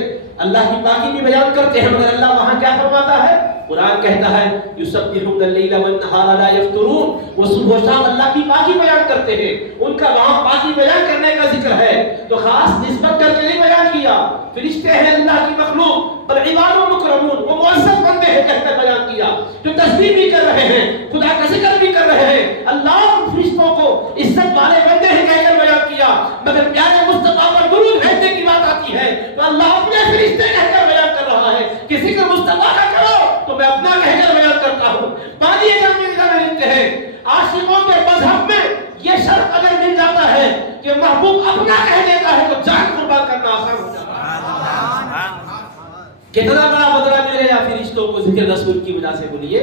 اللہ کی پاکی بھی بیان کرتے ہیں. مگر اللہ وہاں کیا فرماتا ہے؟ قرآن کہتا ہے یسبحون اللیل والنہار لا یفترون، وہ صبح و شام اللہ کی پاکی بیان کرتے ہیں. ان کا وہاں پاکی بیان کرنے کا ذکر ہے تو خاص نسبت کر کے نہیں بیان کیا. فرشتے ہیں اللہ کی مخلوق، بل عباد مکرمون، وہ معزز بندے ہیں کہہ کر بیان کیا، جو تسبیح بھی کر رہے ہیں، خدا کا ذکر بھی کر رہے ہیں. اللہ ان فرشتوں کو عزت والے بندے ہیں کہہ کر بیان کیا. مگر پیارے مصطفیٰ پر درود بھیجنے کی بات آتی ہے تو اللہ اپنے فرشتے کہہ کر بیان کر رہا ہے کہ ذکر مصطفیٰ کا کرو تو میں اپنا کہہ کر بیان کرتا ہوں. پانی جامعہ میں لکھتے ہیں عاشقوں کے مذہب میں یہ شرط اگر مل جاتا ہے کہ محبوب اپنا کہہ دیتا ہے تو جان قربان کرنا آسان ہو جاتا ہے. کتنا بڑا بدلہ مل گیا فرشتوں کو ذکر رسول کی وجہ سے. بولیے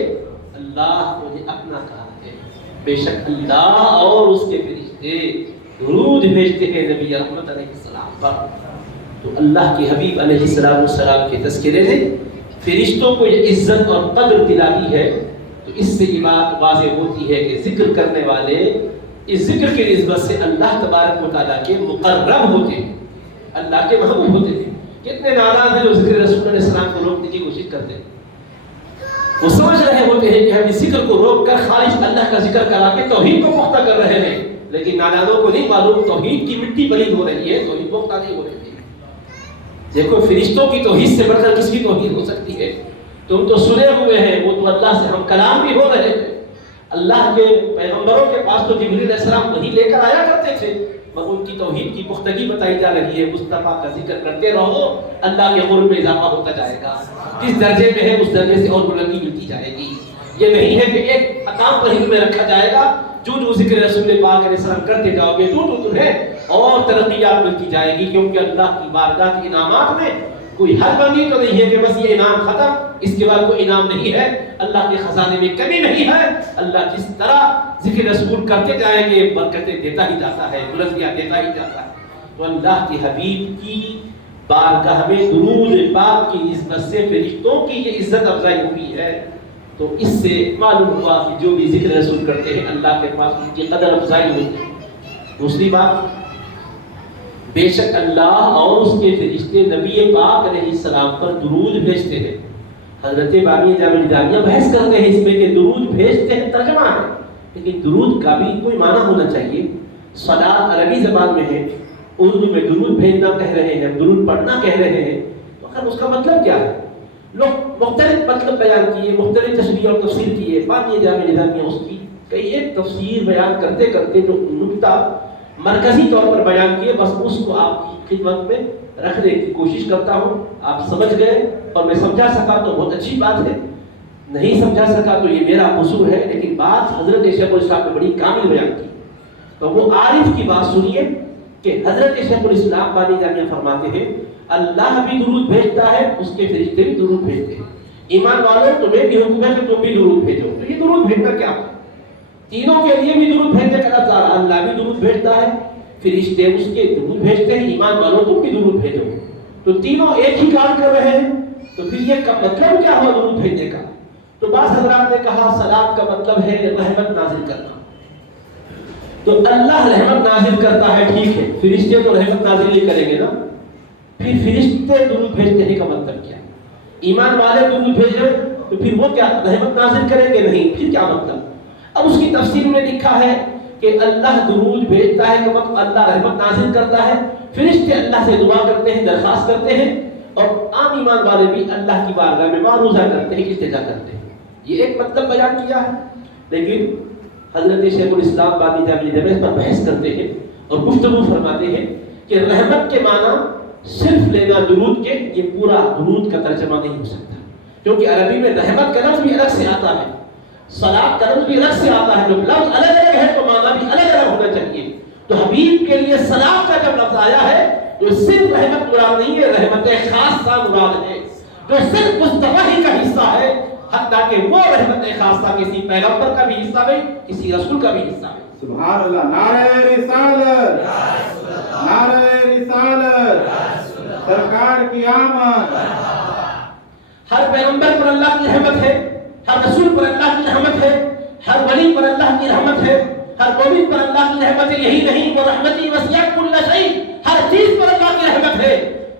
اللہ مجھے اپنا کہا ہے. بے شک اللہ اور اس کے فرشتے درود بھیجتے ہیں نبی رحمت علیہ السلام پر. تو اللہ کے حبیب علیہ السلام کے تذکرے نے فرشتوں کو یہ عزت اور قدر دلائی ہے. تو اس سے یہ بات واضح ہوتی ہے کہ ذکر کرنے والے اس ذکر کی نسبت سے اللہ تبارک و تعالیٰ کے مقرب ہوتے ہیں، اللہ کے محبوب ہوتے ہیں. کتنے ناراض ہیں جو ذکر رسول علیہ السلام کو روکنے کی کوشش کرتے ہیں. وہ سمجھ رہے ہوتے ہیں کہ ہم اس ذکر کو روک کر خالص اللہ کا ذکر کرا کے توحید کو پختہ کر رہے ہیں. لیکن نادانوں کو نہیں معلوم توحید کی مٹی پلید ہو رہی ہے، توحید پختہ نہیں ہو رہی ہے. دیکھو فرشتوں کی توحید سے بڑھ کر کس کی توحید ہو سکتی ہے؟ تم تو سنے ہوئے ہیں، وہ تو اللہ سے ہم کلام بھی ہو رہے ہیں. اللہ کے پیغمبروں کے پاس تو جبریل علیہ السلام وہی لے کر آیا کرتے تھے، مگر ان کی توحید کی پختگی بتائی جا رہی ہے۔ مصطفیٰ کا ذکر کرتے رہو، اللہ کے قرب میں اضافہ ہوتا جائے گا، جس درجے میں ہے اس درجے سے اور بلندی ملتی جائے گی۔ یہ نہیں ہے کہ ایک مقام پر ہی میں رکھا جائے گا، جو ذکر رسول پاک علیہ السلام کرتے جاؤ گے تو تمہیں اور ترقیات ملتی جائے گی، کیونکہ اللہ کی بارگاہ کے انعامات میں کوئی حد بندی تو نہیں ہے کہ بس یہ انعام ختم، اس کے بعد کوئی انعام نہیں ہے۔ اللہ کے خزانے میں کمی نہیں ہے، اللہ جس طرح ذکر رسول کرتے جائیں گے برکتیں دیتا ہی جاتا ہے، بلندیاں دیتا ہی جاتا ہے۔ تو اللہ کے حبیب کی بارگاہ میں درود پاک کی نسبت سے فرشتوں کی یہ عزت افزائی ہوئی ہے، تو اس سے معلوم ہوا کہ جو بھی ذکر رسول کرتے ہیں اللہ کے پاس ان کی قدر افزائی ہوئی ہے۔ دوسری بات، بے شک اللہ اور اس کے فرشتے نبی پاک علیہ السلام پر درود بھیجتے ہیں۔ حضرت بانی جامع نظامیہ بحث کرتے ہیں اس میں کہ درود بھیجتے ہیں ترجمہ ہے، لیکن درود کا بھی کوئی معنی ہونا چاہیے۔ صلاۃ عربی زبان میں ہے، اردو میں درود بھیجنا کہہ رہے ہیں، درود پڑھنا کہہ رہے ہیں، تو آخر اس کا مطلب کیا ہے؟ لوگ مختلف مطلب بیان کیے، مختلف تشریح اور تفسیر کیے۔ بانی جامع نظامیہ اس کی کئی ایک تفسیر بیان کرتے کرتے جو نکتہ مرکزی طور پر بیان کیے، بس اس کو آپ کی خدمت میں رکھنے کی کوشش کرتا ہوں۔ آپ سمجھ گئے اور میں سمجھا سکا تو بہت اچھی بات ہے، نہیں سمجھا سکا تو یہ میرا قصور ہے، لیکن بات حضرت شیخ الاسلام نے بڑی کامل بیان کی۔ تو وہ عارف کی بات سنیے کہ حضرت شیخ الاسلام بانی جامعہ فرماتے ہیں اللہ بھی درود بھیجتا ہے، اس کے فرشتے بھی درود بھیجتے ہیں۔ ایمان والوں تمہیں بھی حکم ہے کہ تم بھی درود بھیجو۔ تو یہ درود بھیجنا کیا ہے؟ تینوں کے لیے بھی درود بھیجنے کا لفظ آ رہا ہے، اللہ بھی درود بھیجتا ہے، فرشتے اس کے درود بھیجتے ہیں، ایمان والوں تم بھی درود بھیجو۔ تو تینوں ایک ہی کام کر رہے ہیں، تو پھر یہ مطلب کیا ہوا درود بھیجنے کا؟ تو بعض حضرات نے کہا صلاۃ کا مطلب ہے رحمت نازل کرنا۔ تو اللہ رحمت نازل کرتا ہے، ٹھیک ہے، فرشتے تو رحمت نازل نہیں کریں گے نا، پھر فرشتے درود بھیجتے ہیں کا مطلب کیا؟ ایمان والے درود بھیجیں تو پھر وہ کیا رحمت نازل کریں گے؟ نہیں، پھر کیا مطلب؟ اب اس کی تفسیر میں لکھا ہے کہ اللہ درود بھیجتا ہے کہ مطلب اللہ رحمت نازل کرتا ہے، فرشتے اللہ سے دعا کرتے ہیں، درخواست کرتے ہیں، اور عام ایمان والے بھی اللہ کی بارگاہ میں معروضہ کرتے ہیں، التجا کرتے ہیں۔ یہ ایک مطلب بیان کیا ہے، لیکن حضرت شیخ الاسلام بانی جامع نظامیہ اس پر بحث کرتے ہیں اور گفتگو فرماتے ہیں کہ رحمت کے معنی صرف لینا درود کے، یہ پورا درود کا ترجمہ نہیں ہو سکتا، کیونکہ عربی میں رحمت کا لفظ بھی الگ سے آتا ہے، صلاۃ کا لفظ بھی الگ سے آتا ہے، جب لفظ الگ الگ ہے تو معنی بھی الگ الگ ہونا چاہیے۔ تو حبیب کے لیے صلاۃ کا جب لفظ آیا ہے تو صرف رحمت مراد نہیں ہے، رحمت خاصہ مراد ہے، جو صرف مصطفیٰ ہی کا حصہ ہے، حتیٰ کہ وہ رحمت خاصہ کسی پیغمبر کا بھی حصہ نہیں، کسی رسول کا بھی حصہ نہیں۔ سبحان اللہ، نعرہ رسالت، نعرہ رسالت، سرکار کی آمد۔ ہر پیغمبر پر اللہ کی رحمت ہے، ہر رسول پر اللہ کی رحمت ہے، ہر ولی پر اللہ کی رحمت ہے، ہر مومن پر اللہ کی رحمت ہے۔ یہی نہیں، وہ رحمتی وسعت کل شیء، ہر چیز پر اللہ کی رحمت ہے۔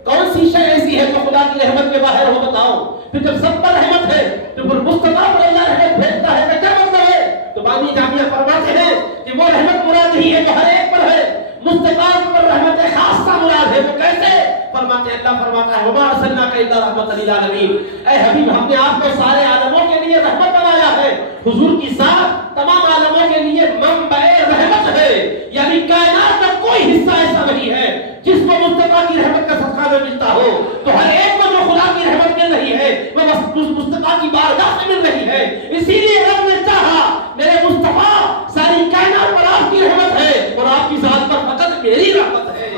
کون سی شے ایسی ہے جو خدا کی رحمت کے باہر ہو؟ بتاؤ۔ پھر جب سب پر رحمت ہے تو پھر مصطفیٰ پر اللہ رحمت بھیجتا ہے، کیا مطلب ہے؟ تو بانی جامعہ فرماتے ہیں کہ وہ رحمت مراد نہیں ہے جو ہر ایک پر ہے، مصطفیٰ پر رحمت خاصہ مراد ہے۔ وہ کیسے؟ فرماتے ہیں، اللہ فرماتا ہے وما ارسلناک الا رحمۃ للعالمین، اے حبیب ہم نے آپ کو سارے عالموں کے لیے رحمت بنایا ہے۔ حضور کی ذات تمام عالموں کے لیے منبع رحمت ہے، یعنی کائنات کا کوئی حصہ ایسا نہیں ہے جس کو مصطفیٰ کی رحمت کا صدقہ نہ ملتا ہو۔ تو ہر ایک کو جو خدا کی رحمت مل رہی ہے وہ بس مصطفیٰ کی بارگاہ سے مل رہی ہے۔ اسی لیے رب نے چاہا میرے مصطفیٰ ساری کائنات پر آپ کی رحمت ہے اور آپ کی ذات پر فقط میری رحمت ہے،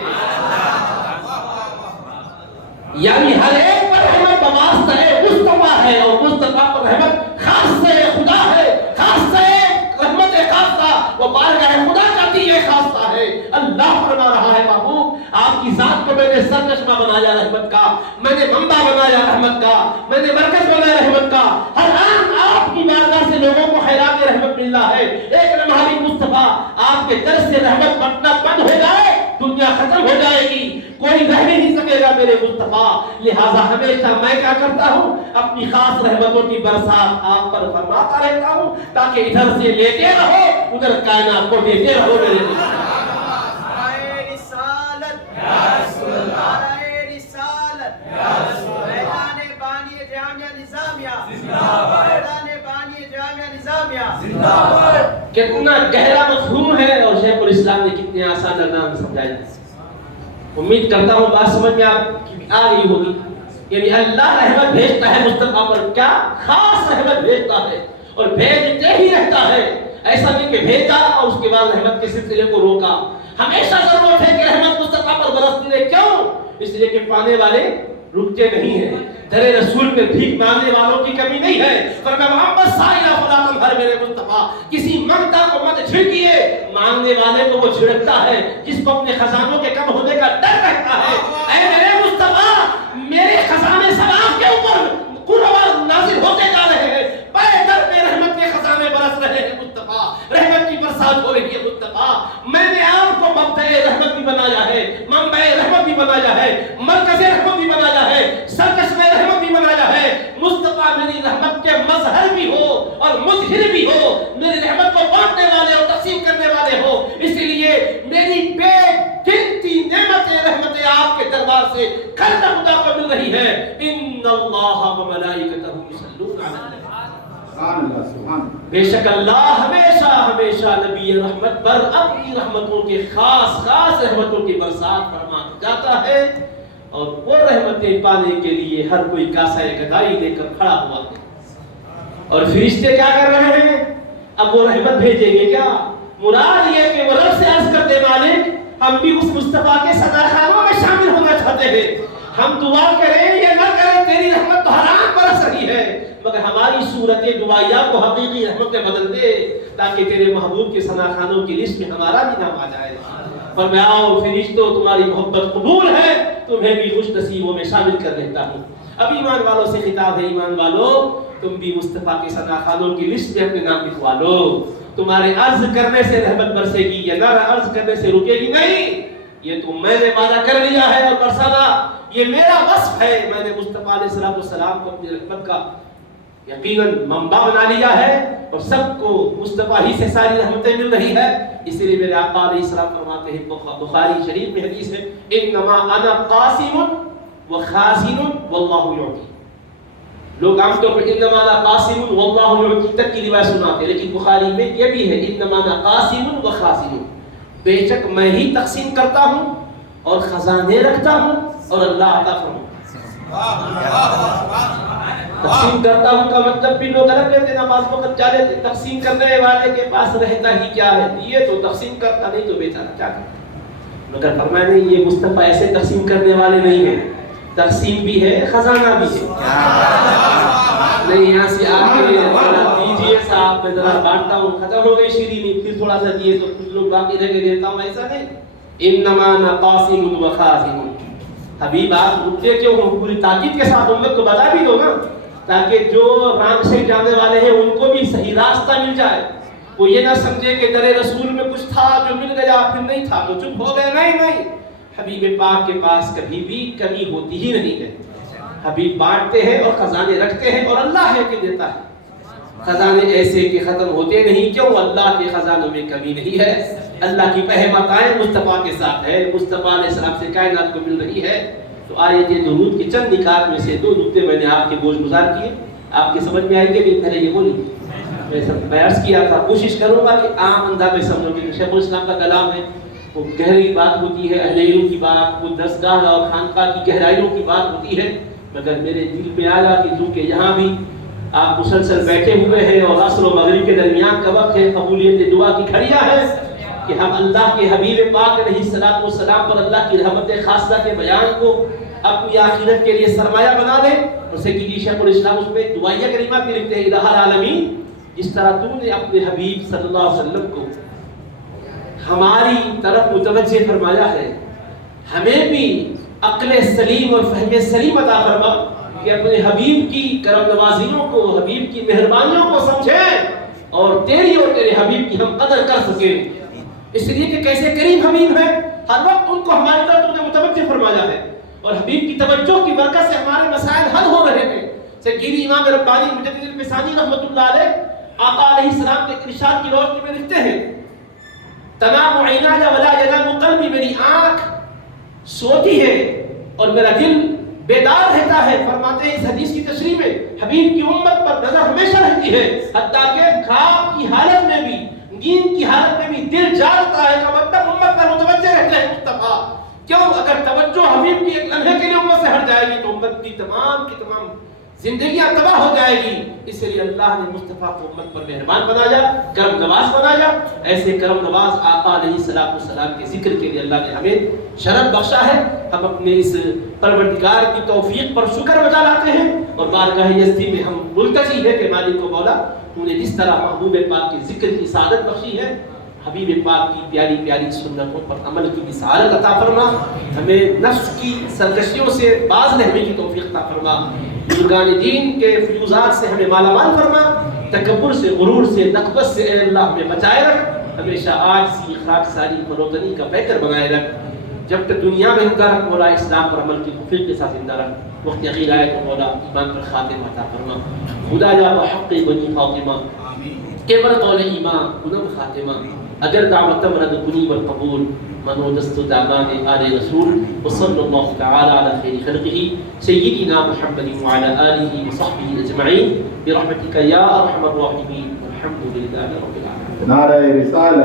یعنی ہر ایک پر رحمت بواسطہ مصطفیٰ ہے، اور مصطفیٰ پر رحمت خاص سے خدا ہے، خاص سے رحمت خاصہ وہ بارگاہ خدا کا دی خاصہ ہے۔ اللہ فرما رہا ہے محبوب آپ کی ذات کو میں نے سرچشمہ بنایا رحمت کا، میں نے منبع بنایا رحمت کا، میں نے مرکز بنایا رحمت کا۔ ہر آن آپ کی بارگاہ سے لوگوں کو خیرات رحمت مل رہا ہے۔ ایک لمحہ بھی مصطفیٰ آپ کے در سے رحمت بٹنا بند ہو جائے دنیا ختم ہو جائے گی، کوئی رہ نہیں سکے گا میرے مصطفیٰ۔ لہٰذا ہمیشہ میں کیا کرتا ہوں؟ اپنی خاص رحمتوں کی برسات آپ پر فرماتا رہتا ہوں، تاکہ ادھر سے لیتے رہو ادھر کائنات کو دیتے رہو میرے مصطفیٰ۔ زندہ باد۔ کتنا گہرا مفہوم ہے اور شیخ الاسلام نے کتنے آسان انداز میں سمجھایا. امید کرتا ہوں بات سمجھ میں آپ کی آ رہی ہوگی. یعنی اللہ رحمت بھیجتا ہے مصطفیٰ پر، کیا خاص رحمت بھیجتا ہے اور بھیجتے ہی رہتا ہے. ایسا نہیں کہ بھیجا اور اس کے بعد رحمت کے سلسلے کو روکا. ہمیشہ ضرورت ہے کہ رحمت مصطفیٰ پر برستی رہے. کیوں؟ اس لیے کہ پانے والے رکتے نہیں ہیں. در رسول میں بھیک مانگنے والوں کی کمی نہیں ہے. فرمایا محمد سائلہ فلا تنہر میرے مصطفیٰ، کسی منگتا کو مت جھڑکیے، مانگنے والے کو وہ جھڑکتا ہے جس کو اپنے خزانوں کے کم ہونے کا ڈر رہتا ہے. اے میرے مصطفیٰ، میرے خزانے ثواب کے اوپر قرآن نازل ہوتے جا رہے ہیں، پے در پہ رحمت کے خزانے برس رہے ہیں مصطفیٰ، رحمت کی برسات ہو رہی ہے مصطفیٰ. میں نے آپ کو مبدأ رحمت بھی بنایا ہے، منبع رحمت بھی بنایا ہے، مرکز رحمت بھی بنایا ہے، سرکش میں رحمت بھی بنایا ہے. مصطفیٰ میری رحمت کے مظہر بھی ہو اور مظہر بھی ہو، میری رحمت کو بانٹنے والے اور تقسیم کرنے والے ہو. اسی لیے میری بے گنتی نعمتیں رحمتیں آپ کے دربار سے خلق خدا کو مل رہی ہے. ان اللہ و ملائکتہ یصلون علی النبی. بے شک اللہ ہمیشہ ہمیشہ نبی رحمت پر اپنی رحمتوں کے خاص رحمتوں کی برسات فرما جاتا ہے. اور وہ رحمتیں پانے کے لیے ہر کوئی کاسہ گدائی لے کر کھڑا ہوا ہے. اور فرشتے کیا کر رہے ہیں؟ اب وہ رحمت بھیجیں گے. کیا مراد یہ کہ وہ رب سے عرض کرتے مالک ہم بھی اس مصطفیٰ کے صداخانوں میں شامل ہونا چاہتے ہیں. ہم دعا کریں یا نہ کریں تیری رحمت تو حرام برس رہی ہے، مگر ہماری صورت دعائیہ کو حقیقی رحمت میں بدل دے تاکہ تیرے محبوب کے ثناخانوں کی لسٹ میں ہمارا بھی نام آ جائے. فرمایا آؤ فرشتوں تمہاری محبت قبول ہے، تمہیں بھی خوش نصیبوں میں شامل کر لیتا ہوں. اب ایمان والوں سے خطاب ہے، ایمان والوں تم بھی مصطفیٰ کے ثناخانوں کی لسٹ میں اپنے نام لکھوا لو. تمہارے عرض کرنے سے رحمت برسے گی یا نہ عرض کرنے سے رکے گی نہیں. یہ تو میں نے وعدہ کر لیا ہے اور برسانا یہ میرا وصف ہے. میں نے مصطفیٰ علیہ السلام کو اپنی رحمت کا یقیناً منبع بنا لیا ہے اور سب کو مصطفیٰ ہی سے ساری رحمتیں مل رہی ہے. اسی لیے میرے آقا علیہ السلام فرماتے ہیں، بخاری شریف میں حدیث ہے، انما انا قاسم وخازن واللہ یعطی. لوگ عام طور پر انما انا قاسم واللہ یعطی تک کی روایت سناتے ہیں، لیکن بخاری میں یہ بھی ہے انما انا قاسم وخازن، بے شک میں ہی تقسیم کرتا ہوں اور خزانے رکھتا ہوں اور اللہ عطا فرماتا. تقسیم کرتا ہوں کا مطلب بھی لوگ الگ لیتے، نماز وقت جا لیتے، تقسیم کرنے والے کے پاس رہتا ہی کیا ہے، یہ تو تقسیم کرتا نہیں تو بیچارہ کیا کرتا. مگر فرمایا نہیں، یہ مصطفیٰ ایسے تقسیم کرنے والے نہیں ہیں، تقسیم بھی ہے خزانہ بھی ہے. نہیں یہاں سے آ کے دیجیے صاحب میں ذرا بانٹتا ہوں، ختم ہو گئی شیرینی، پھر تھوڑا سا دیے تو کچھ لوگ باقی رہ کے دیتا ہوں، ایسا نہیں. انما انا قاسم وخازن. حبیب آپ رکتے کیوں ہو؟ پوری تاکید کے ساتھ امت کو بتا بھی دو نا، تاکہ جو رانگ سے جانے والے ہیں ان کو بھی صحیح راستہ مل جائے. وہ یہ نہ سمجھے کہ در رسول میں کچھ تھا جو مل گیا پھر نہیں تھا تو چپ ہو گئے. نہیں، حبیب پاک کے پاس کبھی بھی کمی ہوتی ہی نہیں ہے. حبیب بانٹتے ہیں اور خزانے رکھتے ہیں اور اللہ ہے کہ دیتا ہے. خزانے ایسے کہ ختم ہوتے نہیں. کیوں؟ اللہ کے خزانوں میں کمی نہیں ہے. اللہ کی پہمتائیں مصطفیٰ کے ساتھ ہے، مصطفیٰ علیہ السلام سے کائنات کو مل رہی ہے. تو آیت درود کے چند نکات میں سے 2 نقطے میں نے آپ کے گوش گزار کیے. آپ کے سمجھ میں آئے گے بھی؟ پہلے یہ بولی میں عرض کیا تھا، کوشش کروں گا کہ عام انداز میں سمجھو کہ شیخ الاسلام کا کلام ہے، وہ گہری بات ہوتی ہے، اہل علم کی بات، وہ درسگاہ اور خانقاہ کی گہرائیوں کی بات ہوتی ہے. مگر میرے دل میں آیا کہ چونکہ یہاں بھی آپ مسلسل بیٹھے ہوئے ہیں اور عصر و مغرب کے درمیان کا وقت ہے، قبولیت دعا کی گھڑیاں ہیں، کہ ہم اللہ کے حبیب پاک علیہ السلام پر اللہ کی رحمت خاصہ کے بیان کو اپنی آخرت کے لیے سرمایہ بنا دیں. اور سیدی شیخ الاسلام اس میں دعائیہ کریمات بھی لکھتے ہیں، الہ العالمین جس طرح تو نے اپنے حبیب صلی اللہ علیہ وسلم کو ہماری طرف متوجہ فرمایا ہے، ہمیں بھی عقل سلیم اور فہم سلیم عطا فرما کہ اپنے حبیب کی کرم نوازیوں کو، حبیب کی مہربانیوں کو سمجھیں اور تیری اور تیرے حبیب کی ہم قدر کر سکیں. اس لیے کہ کیسے کریم حبیب ہے، ہر وقت ان کو ہماری طرف تو نے متوجہ فرمایا ہے اور حبیب کی توجہ کی برکت سے ہمارے مسائل حل ہو رہے ہیں. سیدی امام ربانی مجدد الفسانی رحمۃ اللہ علیہ آقا علیہ السلام کے ارشاد کی روشنی میں لکھتے ہیں، تنام عیناج ولا ینام قلبی، میری آنکھ سوتی ہے اور میرا دل بیدار رہتا ہے. فرماتے ہیں اس حدیث کی تشریح میں، حبیب کی امت پر نظر ہمیشہ رہتی ہے، حتیٰ کہ خواب کی حالت میں بھی، دین کی حالت میں بھی دل جانتا ہے کہ مطلب امت پر متوجہ رہتا ہے مصطفیٰ. کیوں؟ اگر توجہ حبیب کی ایک لمحے کے لیے امت سے ہٹ جائے گی تو امت کی تمام زندگیاں تباہ ہو جائے گی. اس لیے اللہ نے مصطفیٰ کو امت پر مہربان بنایا، کرم نواز بنایا. ایسے کرم نواز آقا علیہ السلام کے ذکر کے لیے اللہ نے ہمیں شرف بخشا ہے. ہم اپنے اس پروردگار کی توفیق پر شکر بجا لاتے ہیں اور بارگاہ یزدی میں ہم ملتجی ہے کہ مالک و مولا تو نے جس طرح محبوب پاک کے ذکر کی سعادت بخشی ہے، حبیب پاک کی پیاری پیاری سنتوں پر عمل کی سعادت عطا فرما. ہمیں نفس کی سرکشیوں سے باز رہنے کی توفیق عطا فرما. بزرگان دین کے فیوزات سے ہمیں مالا مال فرما. تکبر سے، غرور سے، نقبت سے اے اللہ ہمیں بچائے رکھ. ہمیشہ عاجزی، خاکساری، فروتنی کا پیکر بنائے رکھ. جب تک دنیا میں زندہ رکھ مولا اسلام پر عمل کی توفیق کے ساتھ زندہ رکھ. وقت اخیر آئے تو مولا ایمان پر خاتمہ عطا فرما. خدا یا بحق بنی فاطمہ کبر قول ایمان کنم خاتمہ اگر دعوت مرد کنی والقبول منو دست دامان آل رسول وصلی اللہ تعالی علی خیر خلقه سیدنا محمد وعلى آلہ وصحبہ اجمعین برحمتک یا ارحم الراحمین والحمد للہ رب العالمین. نعرہ رسالت.